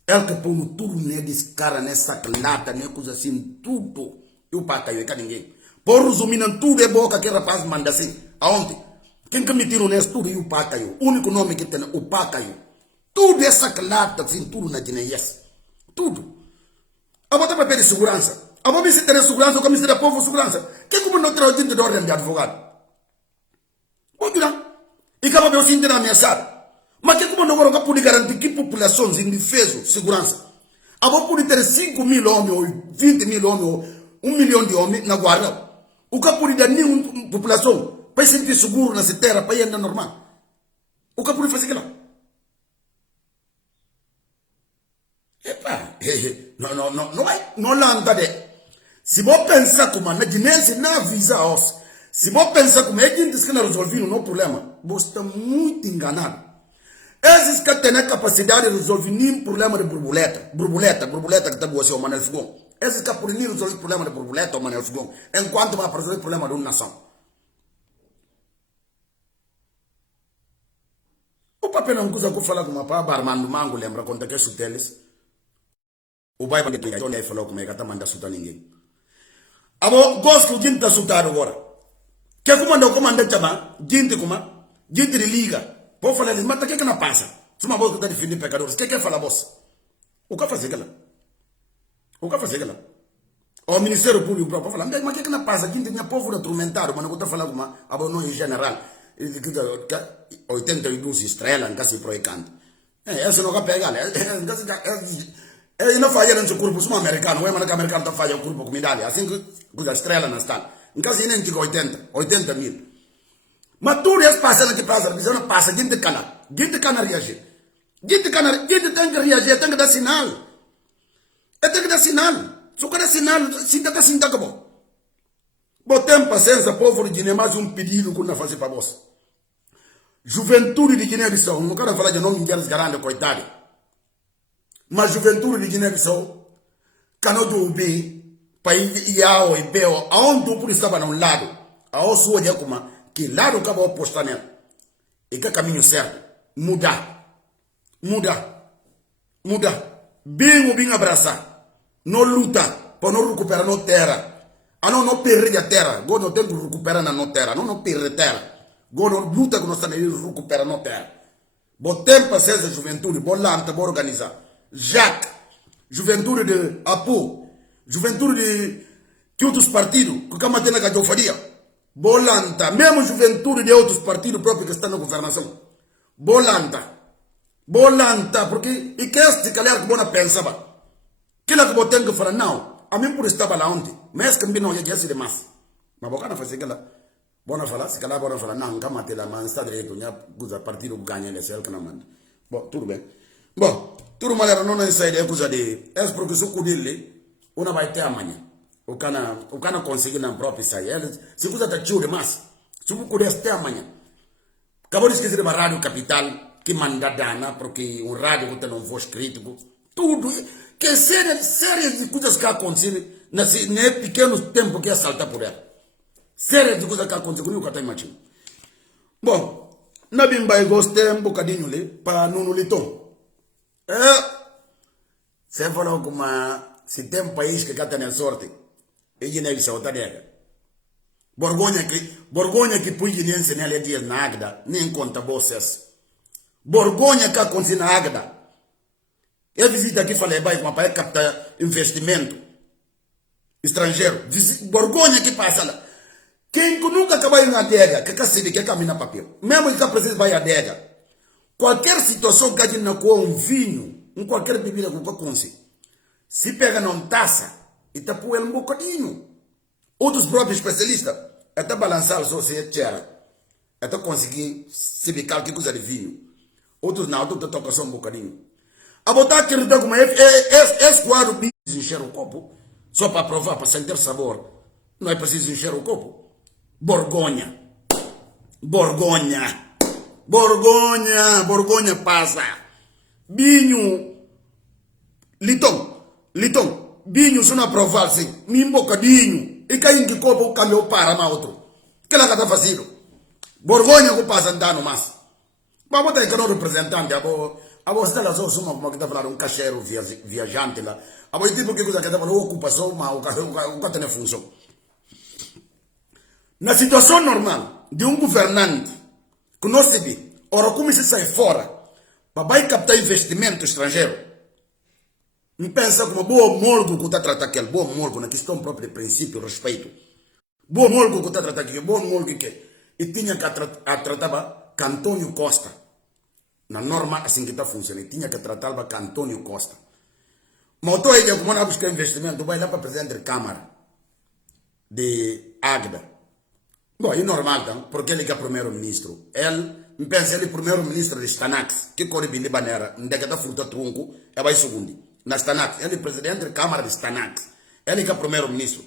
Ele que põe tudo nesse cara, nessa lata, nessa coisa assim, tudo. E o pá caiu, e cá ninguém. Por resumindo, tudo é boca que o rapaz manda assim. Aonde? Quem que me tirou nesse tudo e o pá caiu. O único nome que tem, o pá caiu. Tudo essa lata, assim, tudo na Guiné, yes. Tudo. A botar papel de segurança. A botar se ter segurança, o Ministério da Povo segurança. Quem como não terá o de ordem de advogado? Pode não. E acaba bem o sim de ameaçar. Mas que como não agora pode garantir que populações indefesas segurança? A botar pode ter 5 mil homens, ou 20 mil homens, ou 1 milhão de homens na guarda. O que pode dar nenhuma população para sentir seguro nessa terra, para ir andar normal. O que pode fazer aquilo? Epa, não lanta de. Se você pensar como na Guiné, na avisa os. Se você pensar como é gente que não resolveu o problema, você está muito enganado. Esses que têm a capacidade de resolver nenhum problema de borboleta que está boa, o Manel Fogão. Esses que podem resolver o problema de borboleta, o Manel Fogão, enquanto vai resolver o problema de uma nação. O papel não usa que falar com uma pá, Armando Mango, lembra quando é suteles? O bai vai ter que falar como é que está mandando sutar ninguém. Abo, gosto de gente está sutado agora. Que comanda chama, gente de liga. Pode falar, mas o que não passa? Se uma voz que está defendendo pecadores, o que fala você? O que fazer aquela? O Ministério Público pode falar, mas o que não passa? Gente tinha povo atormentado, mas não está falando com uma não em geral. 82 estrelas, que se proicando. Isso não vai pegar, não falha no seu corpo, se um americano, o americano está falhando o corpo com medalha, assim que a estrela não está. Em caso de nem 80 mil. Mas tudo isso passa na que passa, não passa, gente cana reagir. Gente tem que reagir, tem que dar sinal. Tem que dar sinal. Se o cara dar sinal, sinta acabou. Botem paciência, povo de Guiné, mais um pedido que não fazer para você. Juventude de Guiné-Bissau, não quero falar de nome de grande, coitado. Mas juventude de Guiné-Bissau, canodo ubi, país iao e beo, aonde o estava num lado, ao sua de como que lado acabou oposto nele. E que caminho certo, muda. Bem abraçar, não luta, para não recuperar a terra. Não perder a terra, go não tem que recuperar na terra, não perder terra. Go não luta que nós estamos recuperando a terra. Bom tempo a ser juventude, bom lanta, bom organizar. Jacques, juventude de Apu, juventude de que outros partidos, que a matéria que eu faria. Bolanta, mesmo juventude de outros partidos próprios que estão na governação. Bolanta, porque e que este calhar que bona pensava. Que lá que eu tenho que falar, não, a mim por estava lá ontem, mas que não ia ser demais. Mas bocana fazer aquela, bona falar, se calhar bona falar, não, que a matéria, mas está direito, o partido ganha, ele é que não manda. Bom, tudo bem. Bom, tudo mal não é sair de coisa de, é porque se o cudile, uma vai ter amanhã. O cana conseguir na própria sair. Se você está tio demais, se você pudesse ter amanhã. Acabou de esquecer uma rádio capital que manda dana, porque um rádio que tem um voz crítico. Tudo. Que séries de coisas que acontecem nesse pequeno tempo que é saltar por ela. Séries de coisas que acontecem, que eu nunca estou imaginando. Bom, na bimba gostei um bocadinho ali, para não litom. Você falou como se tem um país que está na sorte. E Guiné-Bissau está dega. Borgonha que põe guineense nela dias na Águeda, nem conta vocês. Borgonha que acontece na Águeda. Eu visito aqui, falei, vai, mas para captar investimento estrangeiro. Borgonha que passa lá. Quem nunca acaba indo na adega, que sabe que caminha papel. Mesmo que precisa vai à adega. Qualquer situação que a gente não coa um vinho, qualquer bebida que você consiga. Se pega numa taça, e tá põe um bocadinho. Outros próprios especialistas, até balançar só se é até conseguir se bicar que coisa de vinho. Outros não, outros tocam só um bocadinho. A botar aquele como esse quadro precisa encher o copo, só para provar, para sentir sabor. Não é preciso encher o copo. Borgonha passa. Vinho, Liton. Binho se não aprovar assim, um bocadinho, e cai em copo o caminhão para mais outro. Que lá que está fazendo? Borgonha que passa andando mais. Mas botar que não representante, a você está só como que está falando, caixeiro viajante lá. A você tipo que coisa que está falando, ocupação, mas o carro tem função. Na situação normal de um governante, que não se vê, ora como se sai fora, para vai captar investimento estrangeiro, me pensa como boa morgo que está tratando aquele, boa morgo na questão própria de princípio, respeito. Boa morgo que está tratando aquele, boa morgo que e tinha que tratar com Antônio Costa. Na norma assim que está funcionando, tinha que tratar com Antônio Costa. Mas eu estou como não buscar investimento, vai lá para presidente da Câmara de Águeda. Bom, é normal, então, porque ele que é primeiro-ministro. Ele, me pensa, ele é primeiro-ministro de Stanax, que corre bem de banheira, onde é que está fruta tronco, é vai segundo. na Stanax. Ele é presidente da Câmara de Stanax. Ele que é primeiro-ministro.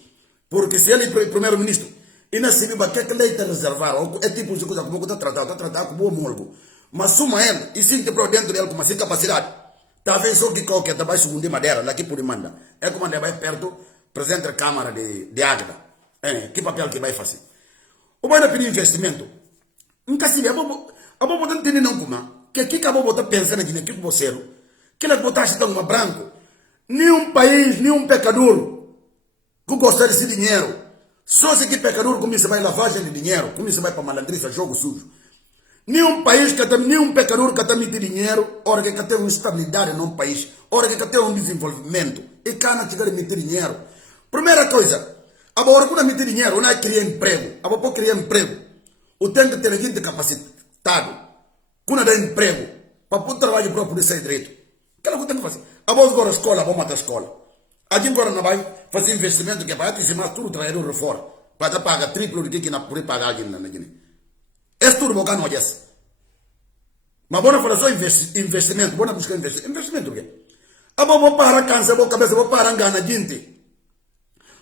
Porque se ele é primeiro-ministro, e na Siriba, que é que ele está reservado? É tipo de coisa como está tratado com bom molgo. Mas suma ele, e sim que para dentro dele com uma capacidade. Talvez só que qualquer trabalho segundo madeira, lá que por manda. É como ele vai perto, presidente da Câmara de Águeda. Que papel que vai fazer? O vai pedir investimento. Nunca se vê, a bobo não tem não como. Que aqui que a bobo está pensando aqui, que você que ele botar se uma branco. Nenhum país, nenhum pecador que gosta desse dinheiro. Só se que pecador começa a vai lavagem de dinheiro, começa a vai para malandriça, jogo sujo. Nenhum país que tem, nenhum pecador que tem dinheiro, hora que tem uma estabilidade num país, hora que tem um desenvolvimento, e cana chegar a meter dinheiro. Primeira coisa, agora quando meter dinheiro, não é criar emprego, agora para criar emprego, o tem que ter gente capacitado, quando dá emprego, para poder trabalho para poder sair direito. Aquela coisa tem que fazer. Agora a escola, vamos matar a escola. A gente agora não vai fazer investimento que vai atingir tudo trabalhador fora, para pagar triplo do que não pode pagar aqui na Guiné. Esse tudo boca não é esse. Mas bora falar só investimento, bora buscar investimento. Investimento o quê? Vou parar câncer, vou cabeça, vou parar engana gente.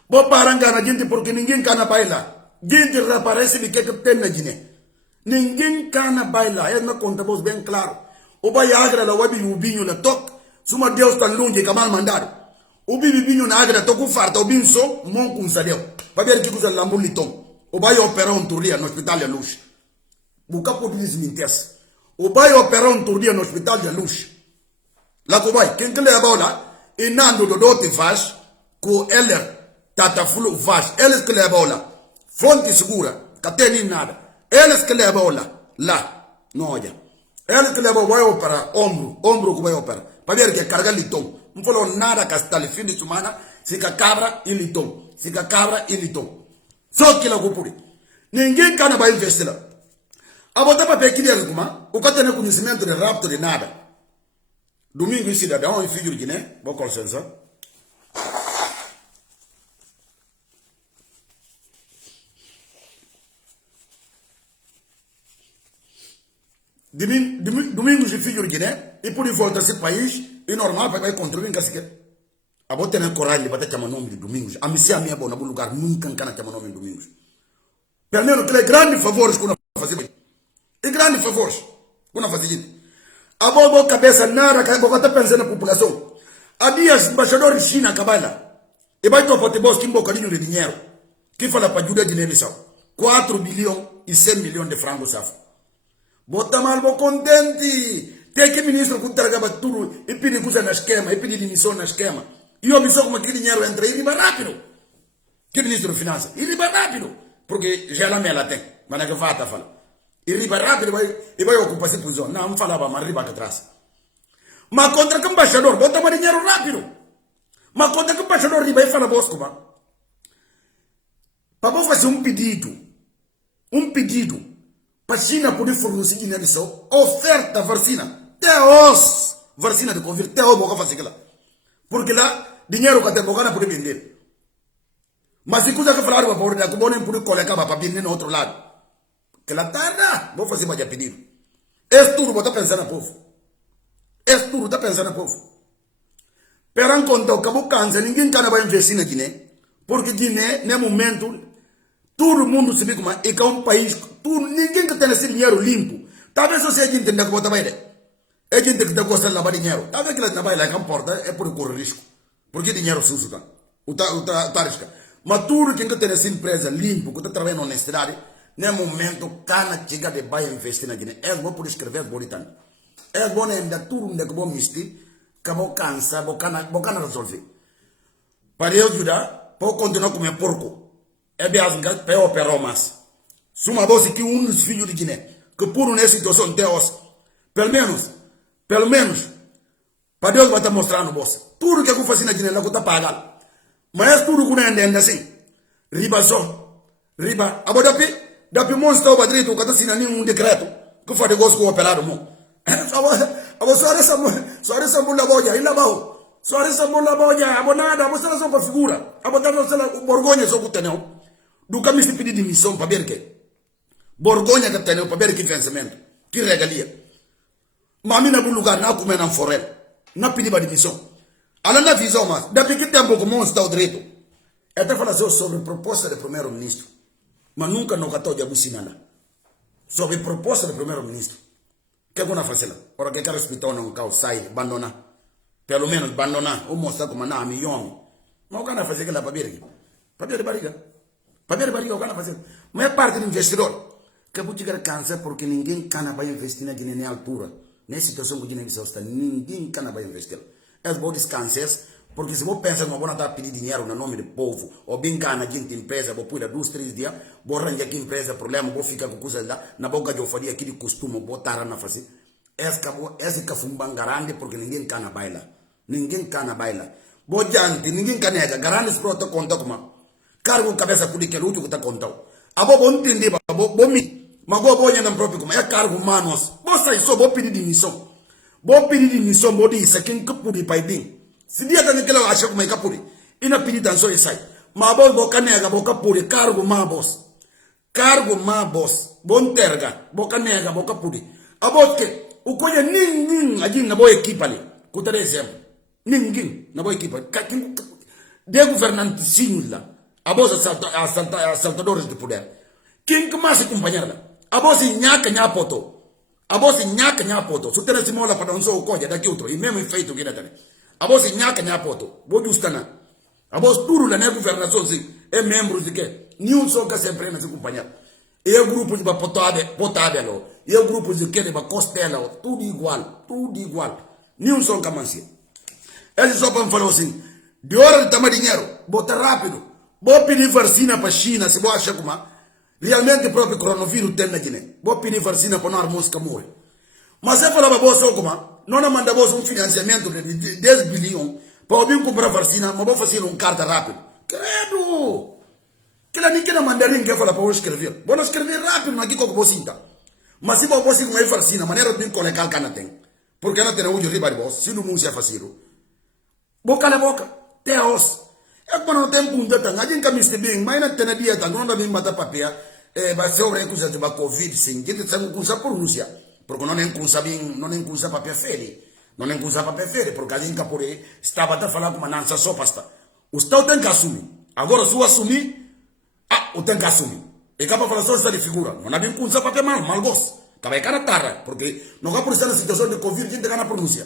Vou parar engana gente porque ninguém cana baila. Gente reaparece de que tem na Guiné. Ninguém cana baila. É na conta vos bem claro. O bai agra la wabi ubinho na toc. Suma Deus tan longe que mal mandado. O bibi binho na agra toco farta o binso mon com sadeu. Vai ver que coisa lambuliton. O bai operar um turria no hospital de Luz. Buka pode desmentir-se. O bai operar um turdia no hospital de Luz. Lá que o bai, quem que leva lá, e nando do dote faz, com ele, tata flu faz, eles que levam lá. Fonte segura, que tem nada. Eles que levam lá, não olha. Eles que levam, vai operar, ombro que vai operar. Para ver que carga litom. Não falou nada que está ali, fim de semana, se que cabra e litom. Se que cabra e litom. Só que lá que por ninguém can vai investir lá. A botar para pequeno alguma, o que tem conhecimento de rapto de nada. Domingo e cidadão e filho de Guiné, vou com licença. Domingo e filho de Guiné, e por volta a esse país, e normal para contribuir em que a botar na coragem para chamar nome de Domingos. A missão minha boa no lugar nunca cana chamar nome de Domingos. Pelo menos que é grande favores que não fazer. E grande favor, quando fazer isso. A boa cabeça nada, que está pensando na população. Há dias, embaixador de China acaba e vai topar de bolsa que um bocadinho de dinheiro. Que fala para ajudar de Guiné-Bissau. 4 bilhões e 100 milhões de francos safo. Bota mal, vou contente. Tem que ministro que traga tudo e pedir coisa na esquema, e pedir demissão na esquema. E a missão como aquele dinheiro entra e riba rápido. Que ministro de finanças? E riba rápido. Porque já ela tem, mas não é que falta fala. E riba rápido e vai ocupar essa posição. Não falava, mas riba que traz. Mas contra que embaixador, bota mais dinheiro rápido. Mas contra que embaixador riba e fala bosco, mas. Para fazer um pedido para a China poder fornecer Guiné-Bissau, oferta vacina, teos, vacina de Covid, teos, boca fazer aquilo. Porque lá, dinheiro que tem boca não pode vender. Mas se coisa que falaram para poder, que não pode colocar para vender no outro lado. Que lá tá, vou fazer mais pedido. Esse tudo está pensando no povo. Esse tudo está pensando no povo. Pero conta o cabo câncer, ninguém vai investir na Guiné. Porque Guiné, nesse momento, todo mundo se vê como é que é um país, ninguém que tem esse dinheiro limpo. Talvez você a gente entenda que vai dar. A gente que está gostando de lavar dinheiro. Talvez que ela trabalha lá que importa é por correr risco. Porque dinheiro sujo tá. O risco. Mas tudo quem tem essa empresa limpo, que está trabalhando na honestidade, nesse momento, cana chega de vai investir na Guiné. É bom por escrever bonitão. É bom ainda tudo onde que vou investir, que vou cansar, vou cana resolver. Para eu ajudar, para continuar a comer porco. É bem assim que eu operar mais. Suma voz que um dos filhos de Guiné, que por uma situação de os, pelo menos, para Deus vai estar mostrando você. Tudo que eu faço na Guiné, eu vou pagar. Mas tudo que não é assim. Riba só. Riba. Abo dapi monstro o badrito, que está assinando um decreto, que foi de gosto com o operado. Abo só essa mula boia, e lá vai. Só essa mula boia, abo nada, abo só para figura. Abo o Borgonha só que tem. Do que me se pedir demissão para ver que. Borgonha que tem, para ver que vencimento. Que regalia. Mas a mim no lugar, não comer na forel. Não pedir demissão. Ela não avisou, mas desde que tempo que o está o direito? Até falar sobre proposta do primeiro-ministro. Mas nunca no catou de abusinada. Sobre proposta do primeiro-ministro. O que é que eu fazer? Ora que respeitar não cau sai, abandonar. Pelo menos abandonar. Ou mostrar como não, milhão. Mas o que fazer que lá para ver? Para ver de barriga. Para ver de barriga o que fazer? Mas é parte do investidor. Que pode chegar câncer porque ninguém cana vai investir na Guiné altura. Nessa situação que Guiné está, ninguém cana vai investir. É bom descansar, porque se você pensa que não está pedindo dinheiro no nome do povo, ou bem cana gente empresa, vou pôr 2, 3 dias, vou arranjar aqui empresa, problema, vou ficar com coisa lá, na boca de eu faria aquele costume, vou estar na face. Esse que fumban garante porque ninguém cana baila. Ninguém cana baila. Vou diante, ninguém canega, garante se pronto conta como. Cargo cabeça por que luto que está contando. A boa bom entender, bom me. Mas vou olhar na própria como é cargo manos. Você só vou pedir demissão. Vou pedir demissão, vou dizer quem que pode pai bem. Se dia que ele acha como é que pode. E na pedir dançou e sai. Mas vou canega, vou capure cargo mabos. Cargo mabos. Bom terga, vou canega, vou capure. A boa que o coisa ninguém ali na boa equipa ali. Cuta exemplo. Ninguém na boa equipa. De governante sinula. A boa assaltadores de poder. Quem que mais acompanhar lá? A voz nhaca nhapoto. A voz nhaca nhapoto. Se tem mola para não só o coisa daqui outro. E mesmo efeito que ele a voz nhaca nhapoto. Vou justana. A voz tudo lá na governação sim. É membros de que? Nenhum só que sempre nos acompanhar. E o grupo de potável. E o grupo de que de costela. Tudo igual. Tudo igual. Nenhum só que mansia. Eles só para falar assim. De hora de tomar dinheiro. Bota rápido. Vou pedir vacina para a China. Se vou achar como realmente o próprio coronavírus tem na Guiné. Vou pedir vacina para não música morrer. Mas se falava você como não manda você financiamento de 10 bilhões para vir comprar vacina, mas vou fazer carta rápido. Credo! Que lá ninguém mandarim que fala para eu escrever. Vou escrever rápido aqui com você então. Mas se você não é vacina, maneira de colocar que não tem. Porque não tem o de riba de você, se não música fazer. Boca na boca, teos. É quando não tem punta, a gente caminha bem, mas não tem dia, não dá bem matar papel. Vai ser uma coisa de Covid, sim. A gente tem que por Rússia. Porque não nem usa papel fere. Não nem usa papel fere, porque a gente por aí estava a falar com uma nança só pasta. O Estado tem que assumir. Agora, se eu assumir, eu tenho que assumir. E acaba falar só essa de figura. Não há bem que usar papel mal gosto. Acaba de cara tarra, porque não há por estar na situação de Covid, a gente tem que pronúncia.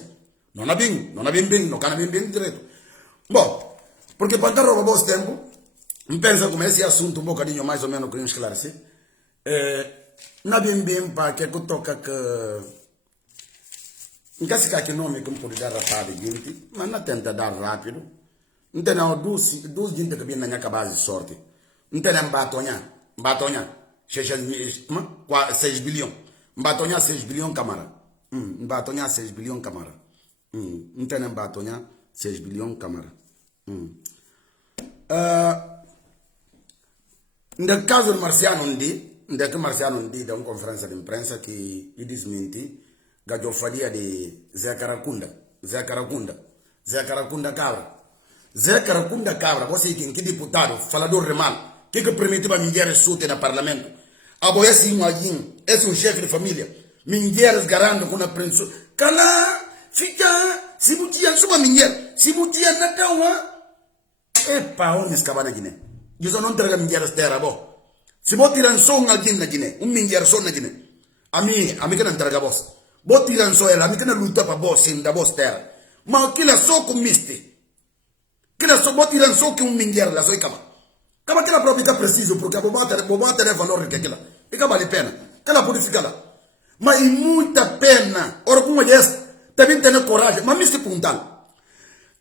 Não há bem, não há bem, não há bem direito. Bom, porque para dar o vosso tempo, pensa como esse assunto um bocadinho mais ou menos que eu esclarecer. Não bem para que eu toca que em caso que nome que eu pode dar rápido gente, mas não tenta dar rápido. Não tem não duas gente que vem na minha base de sorte. Não tem nem batonha 6 bilhões. Batonha 6 bilhões camara. Batonha 6 bilhões camara. Não tem nem batonha 6 bilhões camara. No caso do Marciano Ndi, da uma conferência de imprensa que desmenti, que falia de Zé Caracunda Cabra. Zé Caracunda Cabra, você que deputado, falador remal, que permitiu a mulheres soltas no parlamento. Agora esse um chefe de família, mulheres garando com a prensa. Cala, fica, se mutia sua mulher, se mutia na cama. Epa, onde escava na Guiné? Eu só não trago mulheres terra, bom. Se vou tirar só alguém na Guiné, mulher só na Guiné, a mim que não traga voz. Vou tirar só ela, a mim que não luta para voz, sim, da voz terra. Mas aquilo é só com miste. Aquilo só vou tirar só que mulher lá, só e acaba. Acaba aquela própria que é preciso, porque a bobata é valor que aquela. E acaba de pena. Ela pode ficar lá. Mas e muita pena. Ora, como é essa? Também tem coragem. Mas me se perguntar.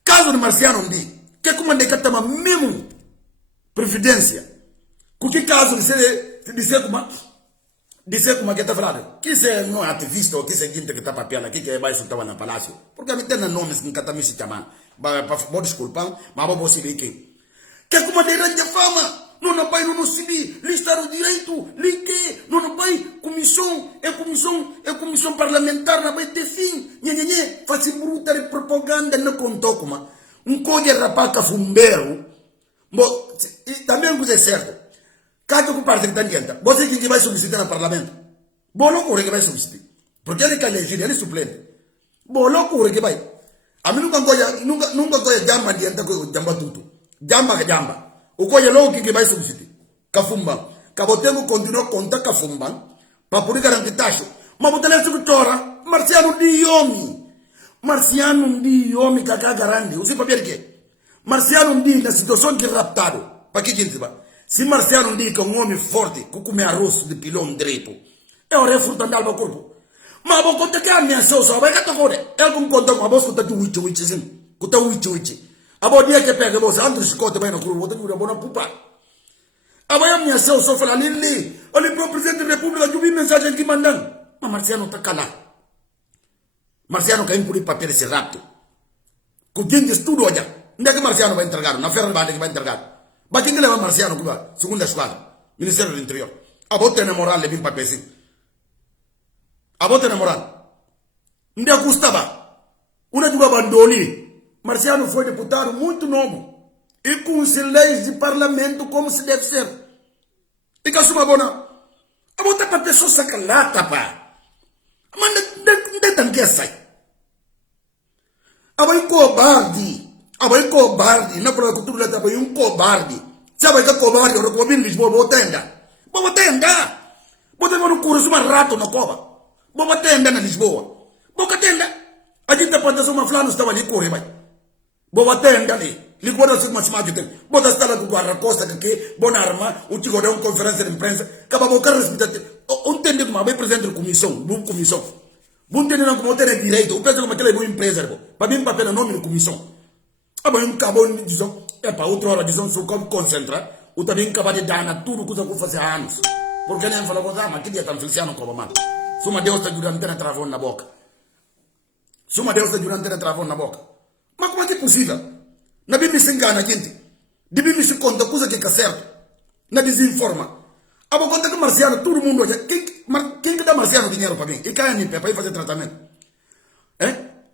Caso de Marciano Ndi, que é como é que está mesmo previdência. Com que caso de ser como que está falando? Que se não é ativista ou que se é gente que está papiando aqui, que vai soltar no palácio. Porque a mim tem nomes que está me se chamando. Vou desculpar, mas vou seguir quem. Que é como de grande fama. Não vai no civil, listar o direito, ligue, não vai comissão parlamentar, não vai ter fim. Faz bruta de propaganda, não contou como. Coisa rapaca fumbeiro. Bom, também coisa é certo. Cada que parte que está você que vai solicitar no parlamento. Bom, não corre que vai solicitar. Porque ele quer eleger, ele é suplente. Bom, não corre que vai. Ami nunga ngoya jamba ndienda ko jamba tutu. Jamba ka jamba. Ukoya lo kike bai subsidi. Kafumba. Kabotengo continuo konta kafumba. Papuri garantitasho. Mabotele su kutora. Marciano di yomi. Marciano di yomi kakagarandi. Usi papierke. Marciano di na situazione di raptado. Pa chi gente ba? Si Marciano di con uomini forti, come arroz di pilon drepo. E ora è frutto al corpo. Ma bo conta che mi so vai cato core. E alcun conta ma bo scuta tu wichi sin. Kuta wichi. Abo dia che pega bo andro scotte bene con vuota dura buona pupa. Abo ya mi so fa la lì. O il presidente della Repubblica giù messaggio di mandan. Ma Marciano takala. Marciano che impuri papere si rapto. Con gente studio già. Ndeke Marciano va a interrogare, una ferra che va a interrogare. Ma chi leva Marciano qua? Seconda squadra. Ministero dell'Interior. A volte ne morale bin papesi. A volte ne morale. Ndia gustava. Una giura bandoni. Marciano foi deputado muito novo. E com os leis de parlamento como se deve ser. E que assuma bona. A volte para pessoa sacalata, pá. Mas não tem que sair. A vai cobarde. Abai cobarde, na prova cultura da abai cobarde. Sabe que cobarde, o que vem Lisboa botenda. Botenda. Botenda no curso uma rato na cova. Botenda na Lisboa. Botenda. A gente pode fazer uma flana estava ali corre vai. Botenda ali. Ligou se mais mais tem. Bota está lá do guarda-costa que bona arma, o tigo dá uma conferência de imprensa, acaba bocar respeitante. Entende como vai presidente da comissão, boa comissão. Bom tem não como ter direito, o presidente como aquela boa empresa, para mim papel nome de comissão. Aba um cabo disons é para outra hora disons só como concentra o também acaba de dar na tudo coisa que fazer anos porque nem fala coisa mas que dia tão feliciano como mal suma Deus está durante na travão na boca suma Deus está durante na travão na boca mas como é que é possível na Bíblia se engana gente de Bíblia se conta coisa que é certo na desinforma aba conta que Marciano todo mundo quem que dá Marciano dinheiro para mim e cai em pé para ir fazer tratamento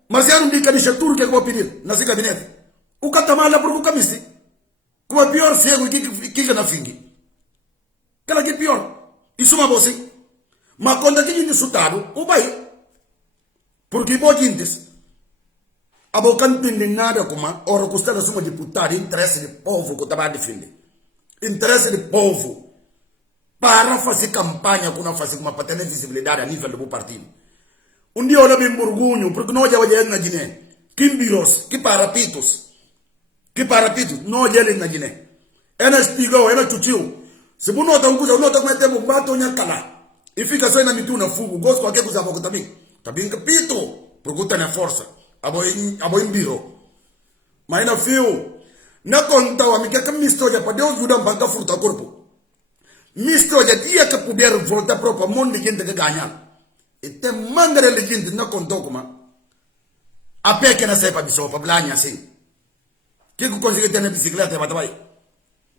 Marciano diz que tudo que eu vou pedir na gabinete. O catamala por o camisi. Como é pior cego que na fingi. Aquela que é pior. Isso é uma você. Mas quando a gente insultado, o vai. Porque pode indes. A boca não tem nada como a hora que você é uma deputada, interesse do povo que estava a defender. Interesse do povo. Para fazer campanha com fazer uma patente de visibilidade a nível do partido. Dia eu não me orgulho, porque nós já vamos na Guiné. Que biros, que parapitos. Que parapitos, nós já na Guiné. É na espigão, é na chutiu. Se você nota coisa, nota como é tempo, bato na cala. E fica só na mituna fugo, gosto qualquer coisa pouco também. Também capito, porque tem a força. A boi biro. Mas na fio, na conta, a minha que me história para Deus ajudar a bancar fruta corpo. Me história dia que puder voltar para o mundo de gente que ganha. E tem manga de gente na conta como a pé que não sai para bispo, para blanha assim. Que consegue ter na bicicleta para trabalhar?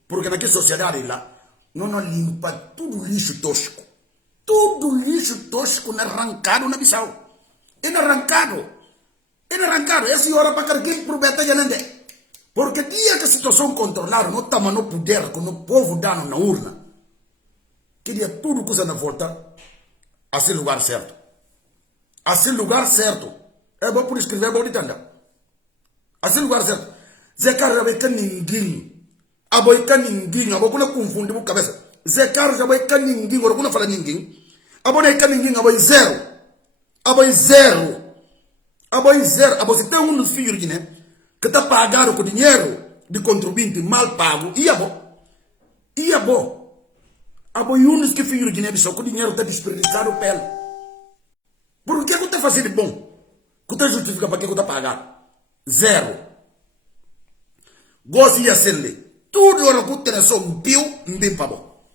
Porque naquela sociedade lá, não limpa tudo lixo tóxico. Tudo lixo tóxico arrancado na Bissau. É arrancado. Essa hora para quem promete já não é. Porque dia que a situação controlada, não estamos no poder, com o povo dando na urna. Queria tudo coisa na volta a esse lugar certo. A esse lugar certo. É bom por escrever, é bom de entender. A esse lugar certo. Zé Carlos vai ter ninguém. A boi can ninguém. A boi não confunde a cabeça. Zé Carlos já vai ter ninguém. Agora não fala ninguém. A boi não tem ninguém. A boi zero. A boi zero. A boi zero. A boi se tem dos filhos, né? Que está pagado com dinheiro de contribuinte mal pago. E a boi. A boi uns que filhos de só com dinheiro está desperdiçado pele. Por que está fazendo de bom? Que está justificando para que está pagado? Zero. Gosto de acender. Tudo era que tem só um pio, não tem para bom.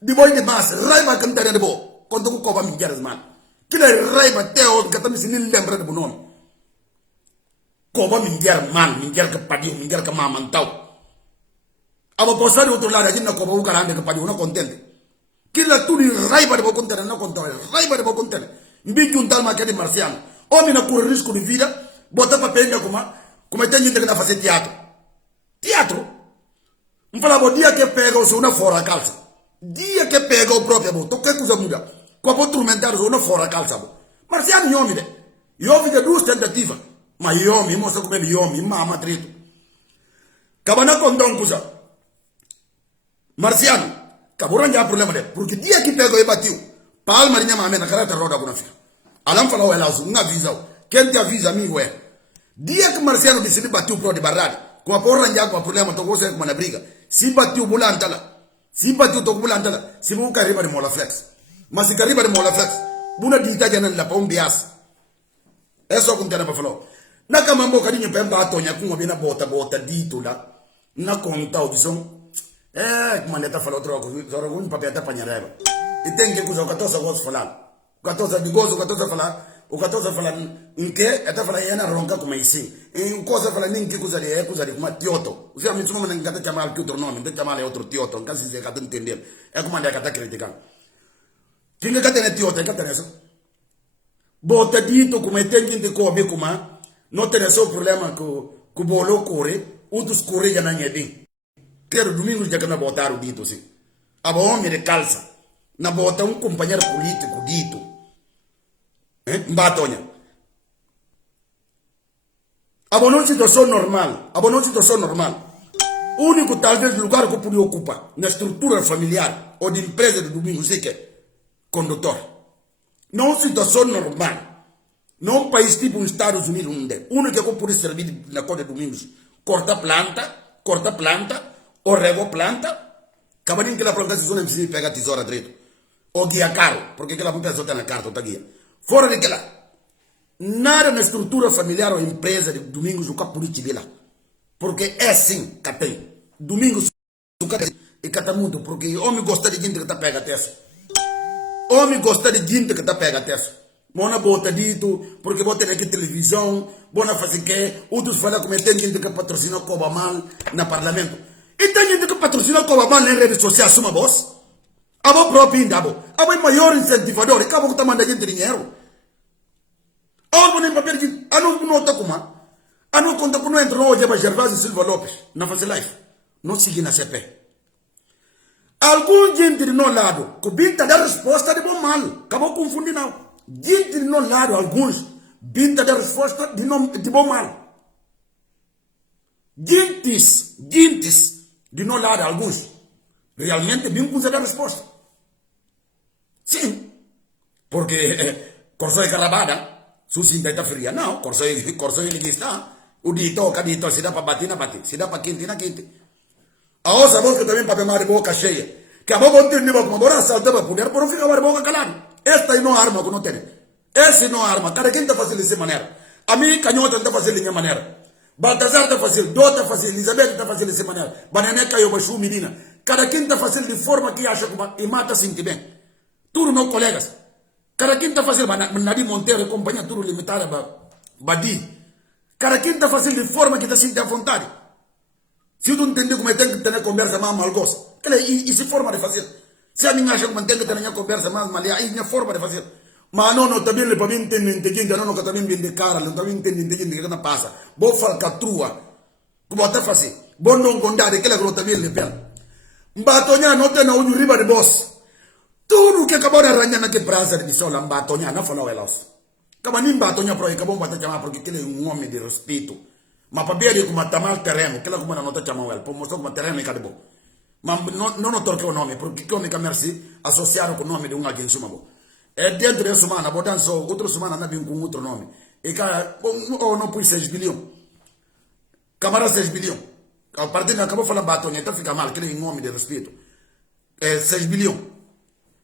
Depois de massa, raiva cantar de bom. Quando eu cobro milhares, mano. Que é raiva até hoje, que também se nem lembra do nome. Cobro milhares, mano. Milhares que padiu, milhares que mamantau. A posar de outro lado, a gente não cobra o caramba que padiu, não contente. Que é tudo raiva de bom contar, não contar. Raiva de bom contar. Me juntar uma queda de Marciano. Homem não corre risco de vida, botar papel como tem gente que não faz teatro. Teatro? Não falava o dia que pega o seu na fora a calça. Dia que pega o próprio amor. Então que coisa muda? Com a instrumentar o seu na fora a calça. Marciano e homem. E houve duas tentativas. Ma yomi, mo sa come yomi, mama trito. Kabana kondong kusa. Marciano, kaburan ya problema de, porque dia que pego e batiu, pal marinha mame na karata roda kuna fia. Alam fala o elazu, nga visa, quem te avisa amigo é. Dia que Marciano decide batiu pro de barrade, com a porra já com a problema to você com na briga. Si batiu bulantala, si batiu to bulantala, si bu kariba de mola flex. Mas se kariba de mola flex, buna dita jana la pom bias. É só com tena para falar. Na camambo carinho pemba atonya com bina bota dito lá. Na conta o som. Como anda falou troco, só algum papel da panhareba. E tem que usar o 14 gosto falar. 14 de gozo, 14 falar, o 14 falar em que até falar na ronca como assim. Em coisa falar nem que coisa de como tioto. O senhor me chama nem que chamar que outro nome, não chamar outro tioto, não se quer entender. É como anda que tá criticando. Quem que tem tioto, é que tem isso. Bota dito como tem gente que come como não tem esse problema que o bolo corre, outros corre já não é bem. Quero domingo já que não botaram dito assim. A homem de calça. Na bota companheiro político dito. Mbatonya. A boa situação normal. A boa situação normal. O único talvez lugar que podia ocupar na estrutura familiar ou de empresa de domingo sei que é condutor. Não situação normal. Não um país tipo os Estados Unidos onde o único que podia servir na cor de domingos corta planta, ou rego planta, cabaninho que la plantação não precisa pegar tesoura direito. Ou guia carro, porque aquela pessoa está na carta, está guia. Fora daquela, nada na estrutura familiar ou empresa de domingos o capo de lá. Porque é assim que tem. Domingos o capo e cata muito, porque o homem gosta de gente que está pega teso. O homem gosta de gente que está pega teso. Bona bota dito, porque bota aqui televisão, bona fazer que, outros falam como tem gente que patrocina o Coba Mal no parlamento. E tem gente que patrocina o Coba Mal nas redes sociais, suma voz. A voz própria ainda, a voz maior incentivador, e acabou que está mandando gente dinheiro. A voz nem papel de, a não está como, a não conta com não entra hoje para Gervásio Silva Lopes, na fase live, não seguir na CP. Algum gente de no lado, que binta da resposta de bom mal, acabou confundindo não. Gente de no lado, alguns, binta da resposta de bom mal. Gentes de no lado, alguns, realmente bem com a resposta. Sim, porque corso de carabada, su cinta está fria, não, corso de está, o dito, se dá para bater, na bate, se dá para quente, na quente. A ossa voz que também para pegar de boca cheia, que a boca não tem como agora saltar para poder, por não ficar de boca calada. Esta não arma que não tem. Esse não arma, cada quem está fazendo dessa maneira. A mim, canhota está fazendo dessa maneira. Baltazar está fazendo, Dó está fazendo, Elizabeth está fazendo dessa maneira. Bananeca e o Baixu menina. Cada quem está fazendo de forma que acha que e mata sentir bem. Tudo não colegas. Cada quem está fazendo, Nadi Monteiro e companhia, tudo limitada, Badi. Cada quem está fazendo de forma que está sentindo à vontade. Se tu entender como tem que ter conversa mais mal gosto. E se forma de fazer. Se a mim acha que tem que ter conversa mais mal, aí é forma de fazer. Mas não, também le para mim entender, não que também vem de cara, não também entender que não passa. Vou falcatrua. Como até fazer. Bom não condar, aquela que também le pela. Mbatonya não tem na onde riba de boss. Tudo que acabou de arranhar naquele prazer de sol, Mbatonya não falou elas. Acaba nem Mbatonya para acabou de chamar porque ele é um homem de respeito. Mas para ver como está mal terreno, aquela como não está chamando ele, para mostrar como terreno é cada bom. Mas não troquei o nome, porque que eu merci associaram com o nome de um alguém sumabo. É dentro dessa semana, vou dançar outra semana não vem com outro nome. E cara, não pus 6 bilhões. Câmara 6 bilhões. A partir de acabou falando Mbatonya, então fica mal, aquele é um nome de respeito. É 6 bilhões.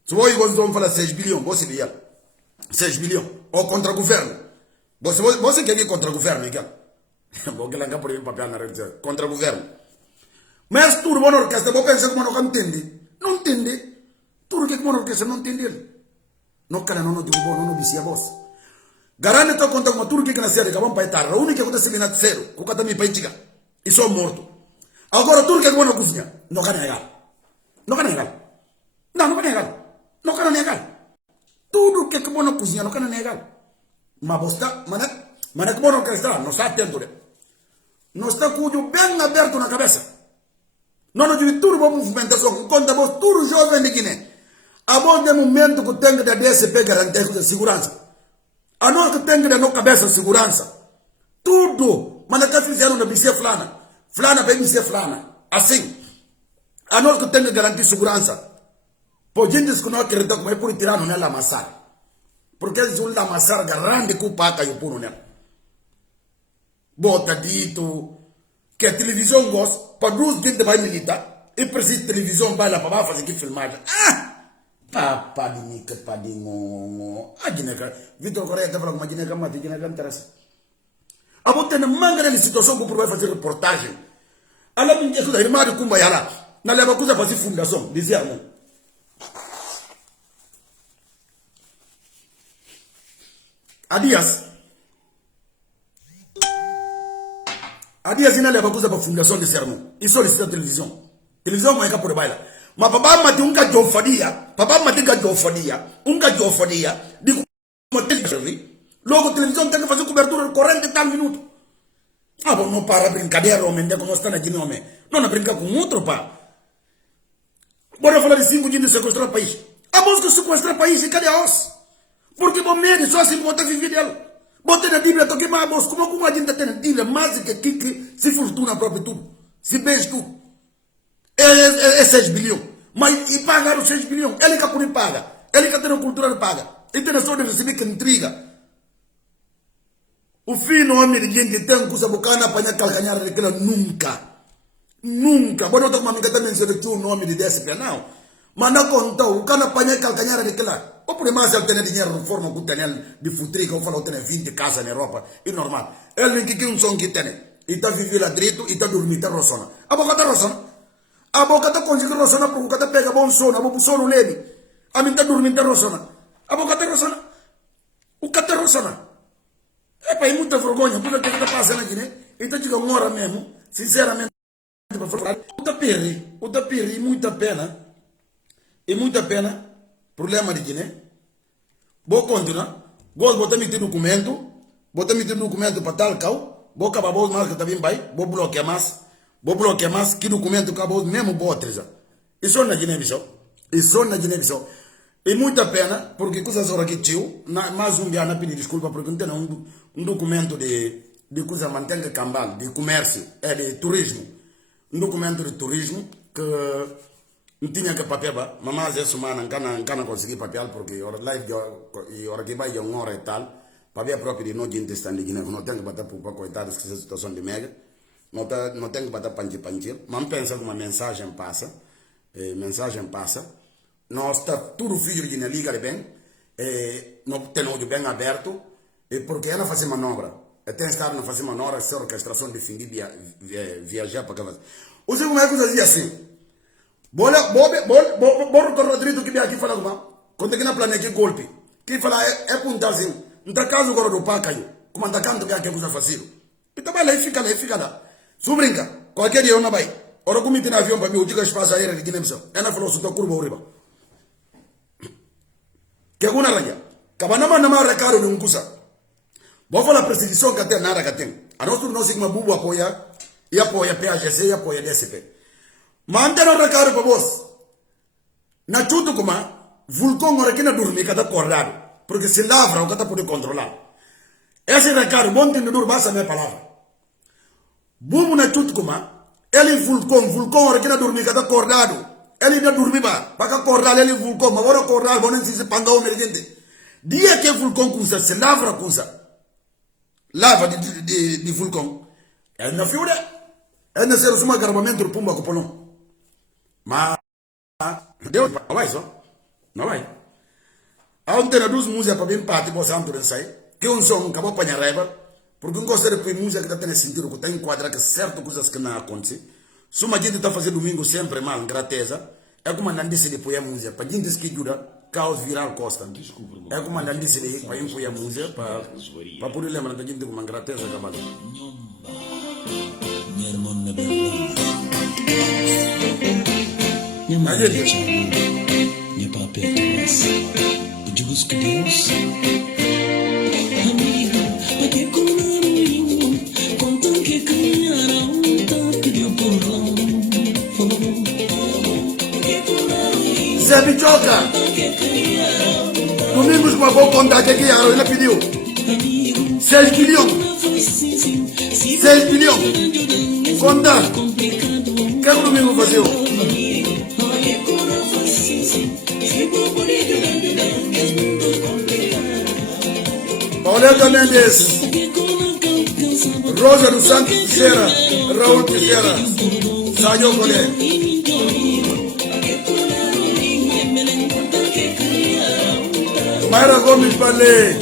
Se você gostou falar 6 bilhões, você via 6 bilhões. Ou contra o governo. Você quer ir contra o governo, Miguel? Vou que lá por aí papel na rede contra o governo. Mas tudo bom orquestra, vou pensar como não entende. Não entende. Tudo que como orquestra não entende. Não cara não digo bom, não vicia voz. Garante to conta com tudo que nascer, que vamos para tarde. O único que acontece na zero, que cada me peitica. E sou morto. Agora tudo que como cozinha, não quer negar. Não quer negar. Não quer negar. Não quer negar. Tudo que como cozinha, não quer negar. Mas você, mas como orquestra, não está atento. Não está com o olho bem aberto na cabeça. Não tive tudo para movimentação. Conta vos tudo jovem de Guiné. A vos de momento que tem que dar DSP garantir com segurança. A nós que tem que dar na cabeça segurança. Tudo. Mas nós fizeram na BC Flana. Flana vai BC Flana. Assim. A nós que temos que garantir segurança. Por gente que não acredita como é por tirar no nela amassar. Porque eles vão amassar grande que o paca e o puro nela. Bota dito. Que a televisão gosta. Para duas gente vai militar. E precisa de televisão vai lá para fazer que filmagem. Papa de nica, papa de ngongo. A gineca. Vitor Correia está falando com a gineca, mas a gineca não interessa. A botar na manga de situação que vai fazer reportagem. Ela me diz que a irmã de Kumbayara. Na leva coisa fazer fundação. Dizia não. A Dias ina leva coisa para fundação de sermão. E solicita televisão. Televisão não é por baila. Mas papá mate um gajo fadia. Papá mate gajo fadia. Um gajo fadia. Digo, como televisão. Logo televisão tem que fazer cobertura de 40 e tal minutos. Ah, bom, não para brincadeira, homem. Como está aqui, não, homem. Não brinca com outro, pá. Bora falar de 5 dias de sequestrar o país. A música sequestrar o país e cadê a os? Porque bom medo, só assim botar viver dela. Bota na Bíblia, toque mais a bolsa. Como a gente tem na Bíblia, mais que se fortuna própria tudo. Se beijo tudo. É 6 bilhões. Mas e pagaram 6 bilhões. Ele que por paga. Ele que tem a cultura de paga. E tem a só de receber que intriga. O filho homem de gente tem que usar bocana apanhar calcanhar daquela nunca. Nunca. Bom, não estou com uma amiga também sobre o nome de DSP, não. Mas não contou. O cara apanhar calcanhar daquela. Ou por mais ele tem dinheiro de forma que tem de futrica, ou falou que tem 20 casas na Europa. É normal. Ele que um som que tem. E está vivendo lá direito e está dormindo, está roçona. A boca está roçona. A boca está conseguindo roçona porque está pega bom sono. A boca sono leve. A mim está dormindo, está roçona. A boca está roçona. O cara está roçona. É para ir muita vergonha, porque o que está passando aqui, né? Então, diga uma hora mesmo, sinceramente, para falar, o tapiri, muita pena, e muita pena, problema de Guiné. Vou continuar, vou botar meu documento para tal cal, vou acabar os marcas também vai, vou bloquear mais, que documento acabou mesmo botreza. Isso na Guiné-Bissau, E muita pena, porque coisas horas que tio, mais um dia na pedir desculpa, porque não tem um documento de coisa mantém cambal, de comércio, de turismo. Um documento de turismo que não tinha que papel, mas essa semana não consegui papel, porque hora que vai uma hora e tal, papel próprio de não gente está de Guiné, não tem que bater para coitados que essa situação de mega, não tem que bater pantir, mas pensa que uma mensagem passa, nós está tudo filho de liga bem, não tem olho bem aberto, porque ela faz manobra. Tem estado a fazer manobra, essa orquestração de fim de viajar para cá. O segundo é que dizia assim, bora o Rodrigo que vem aqui falar com quando que na planeta golpe, que fala é apontar assim, não está caso agora do pá caiu, como anda canto que é coisa fácil. Então vai lá e fica lá. Se brinca, qualquer dia eu não vai. Ora como tem avião para mim, eu digo espaço aéreo de Guiné-Bissau. Ela falou, sou da curva ou riba. Que é uma ranha. Cabanama não é recado de um cusa. Vou falar a perseguição que tem nada que tem. A nós não sei como bubu apoia, e apoia PAGC e apoia DSP. Mas não recado para vós. Na chuto como vulcão aqui na dormir cada acordado, porque se lavra o que está poder controlar. Esse recado bom tem de dormir basta minha palavra. Bubu na chuto como ele vulcão aqui na dormir cada acordado. Ele não dormir para acordar ele vulcão, mas agora acordar bom não se panga o mergente. Dia que vulcão cusa se lavra cusa. Lava de vulcão. Ele não figura. Ele não serve uma armamento do pumba com polão. Mas Deus não vai só. Não vai. Há um tema dos músicos para bem parte você antes de sair. Que um som acabou para raiva. Porque não gosta de música que está tendo sentido que está enquadrado que certas coisas que não acontecem. Se uma gente está fazendo domingo sempre mal, grateza, é como a disse de pôr a música. Para gente que dura, caos viral costa. É como a disse de para pôr a música, para poder lembrar da gente com uma grateza acabada. Zé Bichoca, domingos com uma boa contagem aqui, ele pediu 6 bilhões. 6 milhões. Conta. Que é o domingo fazia? Pauleta Mendes, Rosa dos Santos Teixeira, Raul Teixeira, Sayo Colé. Mayra Gomes Palé,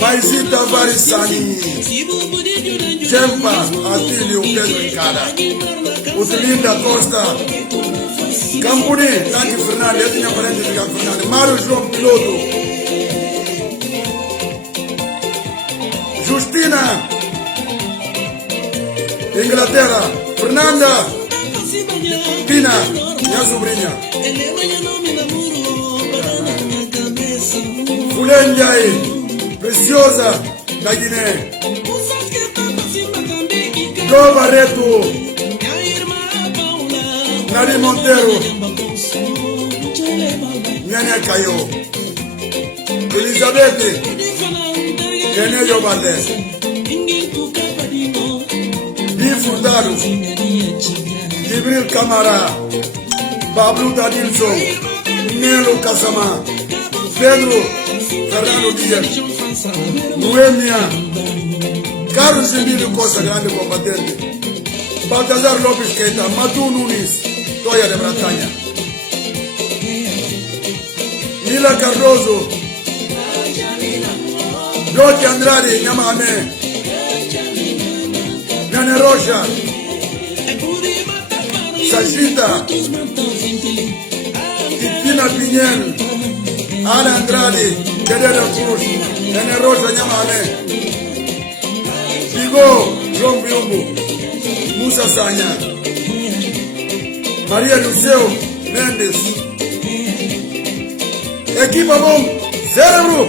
Maisita Varisani, Jempa, Atílio Pedro Encada, Utilinda Costa, Campuni, Tati Fernandes, eu tinha parente de Campuni Fernandes, Mário João Piloto, Justina, Inglaterra, Fernanda, Pina, minha sobrinha, Fulenjai, Preciosa, da Guiné, Jo Barreto, Nari Monteiro, Nhania Caio, Elizabeth, Genejo Valdez, Di Furtado, Jibril Camara, Pablo Dadilson, Nelo Casama, Pedro Fernando Díaz, Noemia, Carlos Emílio Costa, grande combatente, Baltazar Lopes Keita, Matu Nunes, Toya de Bretaña, Mila Cardoso, Jorge Andrade, Nyamame, Nane Rocha, Sachita, Titina Pinel, Ana Andrade, Gedera Cruz, Nane Rocha, Nyamame, Digo, João Biumbo, Musa Sanya, Maria Luceu Mendes, Equipa Bom, Cérebro,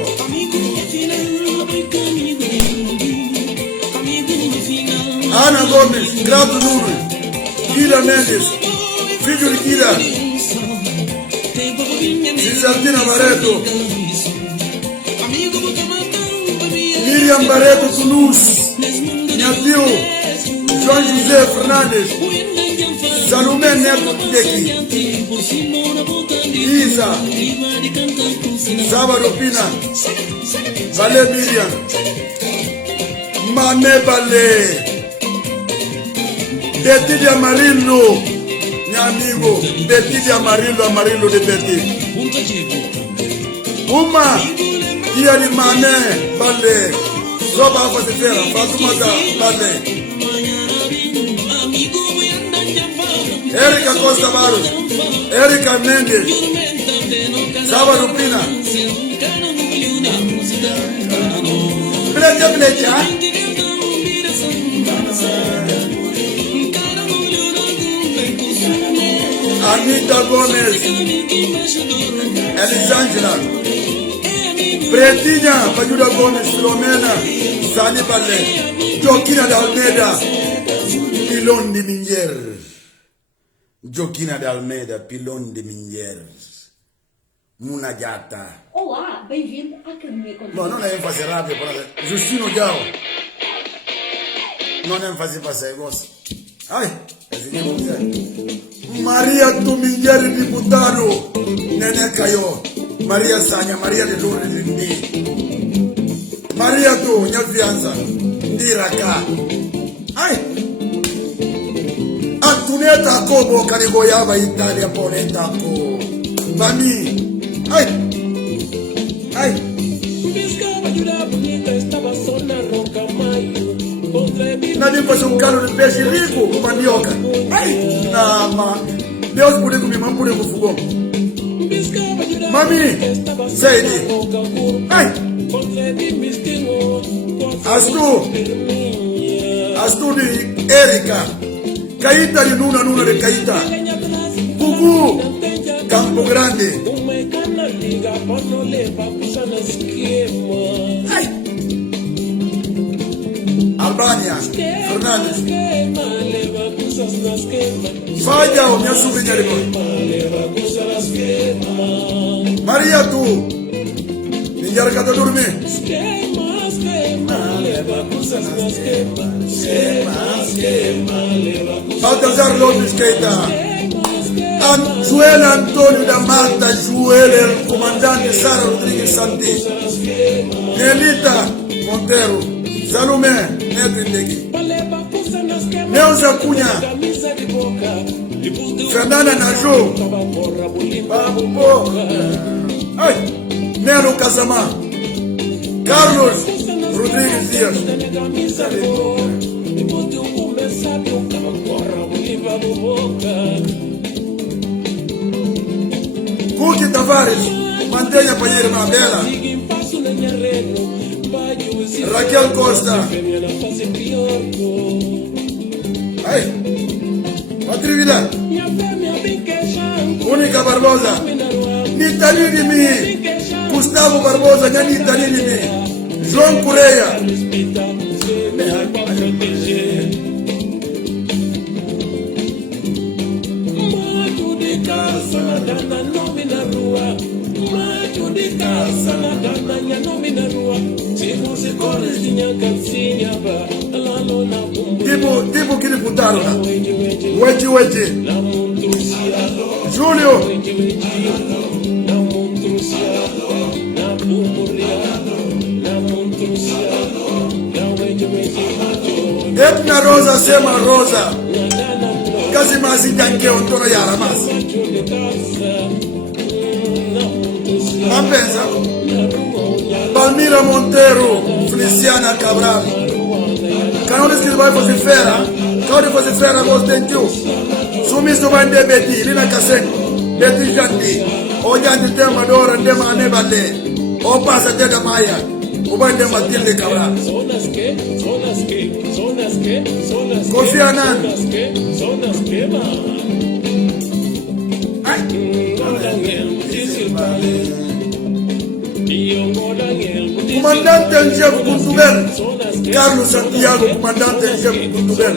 Ana Gomes, Grato Nunes, Kila Mendes, filho de Kila, Cisaltina Barreto, Miriam Barreto Tunus, Nhatio, João José Fernandes, Salomé Neto Teki, Isa, Sábado Pina, Valé Miriam, Mame Balé, Betty de Amarillo, meu amigo, Betty de Amarillo, Amarillo de Betty. Uma, dia de Mané, Balé, Roba Fatifera, Fatumata, Balé. Erika Costa Barros, Erika Mendes, Sábado Pina. Blecha, blecha. Anita Gomes, Elisângela, Pretinha, Pajuda Gomes, Filomena, Sani Balé, Joaquina de Almeida, Pilão de Minger. Joaquina de Almeida, Pilão de Minger. Munajata. Olá, bem-vindo à Academia Continental. Bom, não é fazer rápido, Justino Diao. Não é fazer passeio, gosto. Ai, Maria Tumingueri Diputado, Nene Caio, Maria Sanya, Maria de Lourdes Lindi, Maria Tu, minha fiança, Ndiraka. Ai, a tuneta Kobo, Canigoiaba, Itália, Ponetaco, Mami, ai, ai. Nadie faz calo de peixe rico com mandioca. Ai, nama. Deus pode comer, mas pode com fogão. Mami, Zeide. Ai. Astu de Erika. Caíta de Nuna de Caíta. Gugu, Campo Grande. Ai. Albânia, Fernandes. Falla o minha sobrinha de mãe. Maria, tu. Ninguém quer dormir. Baltazar Lopes Keita, Joel Antônio da Mata, Joel, comandante Sara Rodrigues Santi, Nelita Monteiro, Salomé Neto Indegui, Neuza Cunha, Fernanda Najou, Nero Casama, Carlos Rodrigues Dias, Cuti Tavares, mantenha panheiro na bela, Raquel Costa, Patrivida, Única Barbosa, Nitalini Mi, Gustavo Barbosa, Nitalini Mi, João Correia, tipo que lhe botaram lá, Weji, Júlio, Edna Rosa, Sema Rosa, Kazimasi Danke, Ontono Yaramas, Mapensa, Palmira Monteiro, Feliciana Cabral, Canones que vai fazer fera, Canones fazer fera, Gostentiu, Sumiço vai de Beti, Lina Casen, Beti Janti, O Janti Tema Dora, Tema Anebale, O Passa Tega Maia, O Bande Matilde Cabral, Kofi Annan, Comandante en jefe Kuntubel, Carlos Santiago, comandante en jefe Kuntubel.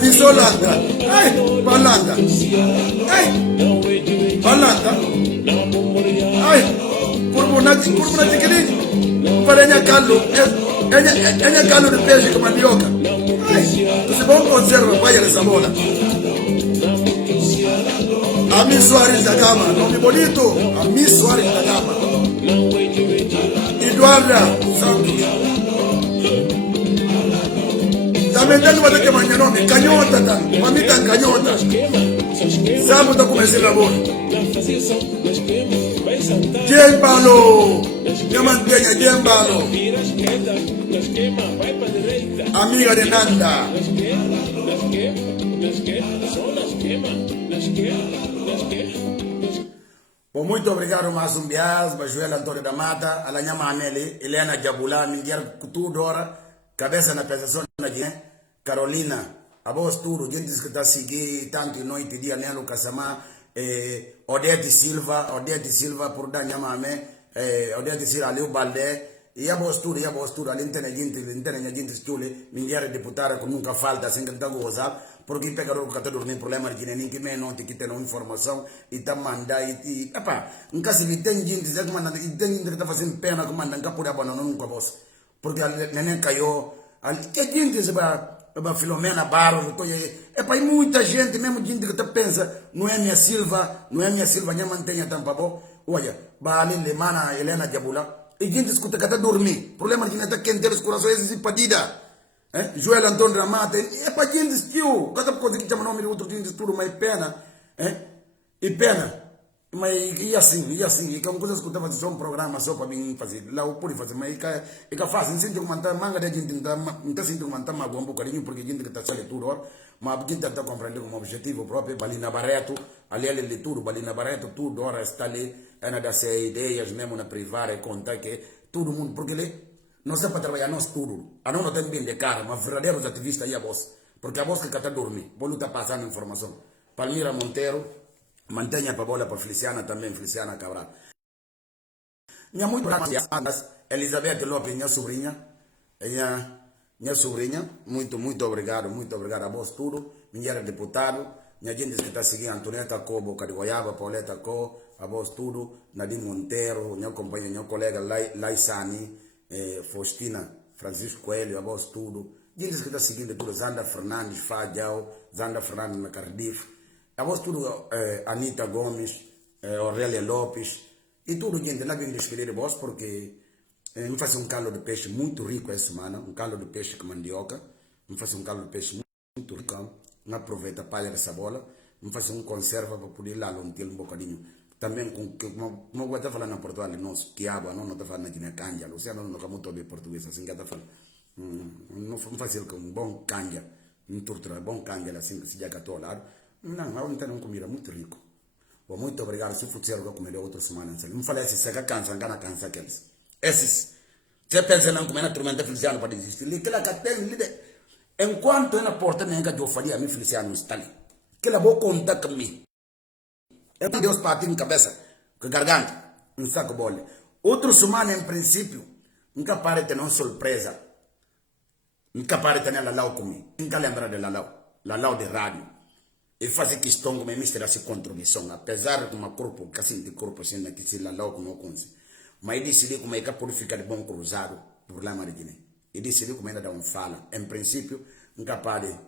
Diz Holanda, Balanda, Balanda, Purmunati Kini, Parenha Calo, Enha Calo de peixe com mandioca. Você bom conserva, vai essa bola. Ami Soares da Gama, nome bonito, Ami Soares da Gama. Eduarda Santos. Também tem uma que manhã nome, canhota, mamita canhota. Sábado tá começando a bola. Dembalo, eu mantenho Dembalo. Amiga de Nanda. Bom, muito obrigado mais um bias, Joel Antônio da Mata, Alanyama Aneli, Helena Jabula, Ninguém Kutudora, Cabeça na Pesação na Guiné, Carolina, a voz tudo, gente que está seguindo, tanto noite, dia, Nelo Casamá, Odete Silva, por dar Nyamame, Odete Silva, Aliu Balde, e a voz tudo, all'interno gente stule, Ninguém deputada que nunca falta, sem que está gozado, porque pegaram o catador nem problema de ninguém que não tem que ter uma informação e tá mandar e nunca se tem gente que manda e tem gente que tá fazendo pena que manda nunca pode abandonar nunca voz porque neném caiu que gente se vai Filomena Barros é para muita gente mesmo gente que tá pensa não é minha Silva minha mantenha tampa bom olha bali lemana Helena Jabula e gente escuta que tá dormir problema de neta quente os corações e padida Joel Antônio da Mata, é para gente estiu, cada coisa que chama nome de outro gente tudo, mas pena, e pena, mas e assim, e como coisa escutava de um programa só para mim fazer, lá eu pude fazer, mas é que fácil, não sinto que manter manga de gente, não está sentindo que manter uma um bocadinho, porque gente que está saindo tudo, mas a gente está compreendendo como objetivo próprio, Balina Barreto, ali ele tudo, Balina Barreto, tudo, ora está ali, é na das ideias mesmo na privada, contar que todo mundo, porque ele não sei para trabalhar nós tudo. A não tem bem de cara, mas verdadeiros ativistas e a voz. Porque a voz que está dormir, vou lutar passando informação. Palmira Monteiro, mantenha para a bola para Feliciana também, Feliciana Cabral. Minha muito graças, Elizabeth Lopes, minha sobrinha, muito obrigado a vós tudo, minha deputado, minha gente que está seguindo, Antonieta Co, Boca de Goiaba, Pauleta Co, a vós tudo, Nadine Monteiro, minha companheira, minha colega Laisani, Faustina, Francisco Coelho, a vós tudo, gente que está seguindo tudo, Zanda Fernandes, Fadial, Zanda Fernandes na Cardiff, a vós tudo, Anita Gomes, Aurélia Lopes, e tudo, gente, lá vem despedir vós, porque me faço um caldo de peixe muito rico essa semana, um caldo de peixe com mandioca, me faço um caldo de peixe muito rico, me aproveita a palha dessa bola, me faço um conserva para poder lá lonter um bocadinho. Também, como eu estou falando em Portugal, nós, quiaba, não estou falando aqui na canja, o senhor não está muito bem português, assim que está falando. Não fazer com um bom canja, um tortura, bom canja, assim que se já catou ao lado. Não, eu não tenho comida muito rico. Bom, muito obrigado, se for eu vou comer outra semana. Não falei assim, se cansa, não cansa aqueles. Esses, você pensa não comer na tormenta Feliciano para desistir. Enquanto eu na porta, nem que eu faria a mim Feliciano está ali. Que ela vou contar comigo. É que Deus para em cabeça, com garganta, um saco bole. Outra semana, em princípio, nunca pare de ter uma surpresa. Nunca pare de ter lalau comigo. Nunca lembrar de lalau de rádio. E fazer questão como misturar essa contribuição. Apesar de uma corpo, que assim de corpo, assim, que se lalau como eu consigo. Mas eu decidi como é que pode ficar de bom cruzado por lá de Guiné. Eu decidi como ainda dá um fala. Em princípio, nunca pare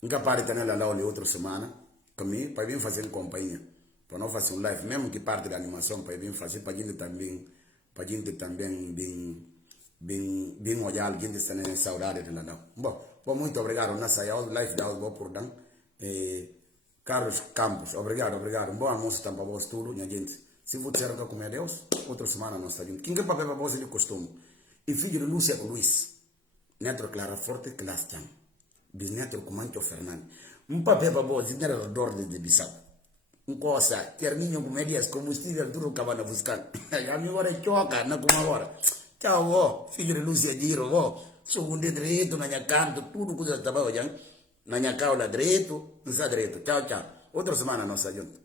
de ter lá outra semana comigo, para vir fazer companhia. Para não fazer um live, mesmo que parte da animação, para vir fazer, para a gente também bem olhar, a gente está em saudade de lá. Bom, muito obrigado. Nessa live da Algo por Dan. Carlos Campos, obrigado. Um bom almoço também para vós tudo, minha gente. Se você quer comer Deus, outra semana nós estaremos. Quem quer papel para vós de costume? E filho de Lúcia com Luiz. Neto Clara Forte, Clastan. Bisneto com Mancho Fernandes. Um papel para vós, de redor de Bissau. Coisa, termino com médias combustível, tudo acaba na buscar. Já me agora choca, não como agora. Tchau, vó. Filho de Lúcia Giro, vó. Segundo direito, na minha canto, tudo coisa estava olhando. Na minha caula direito, não está direito. Tchau. Outra semana nós juntos.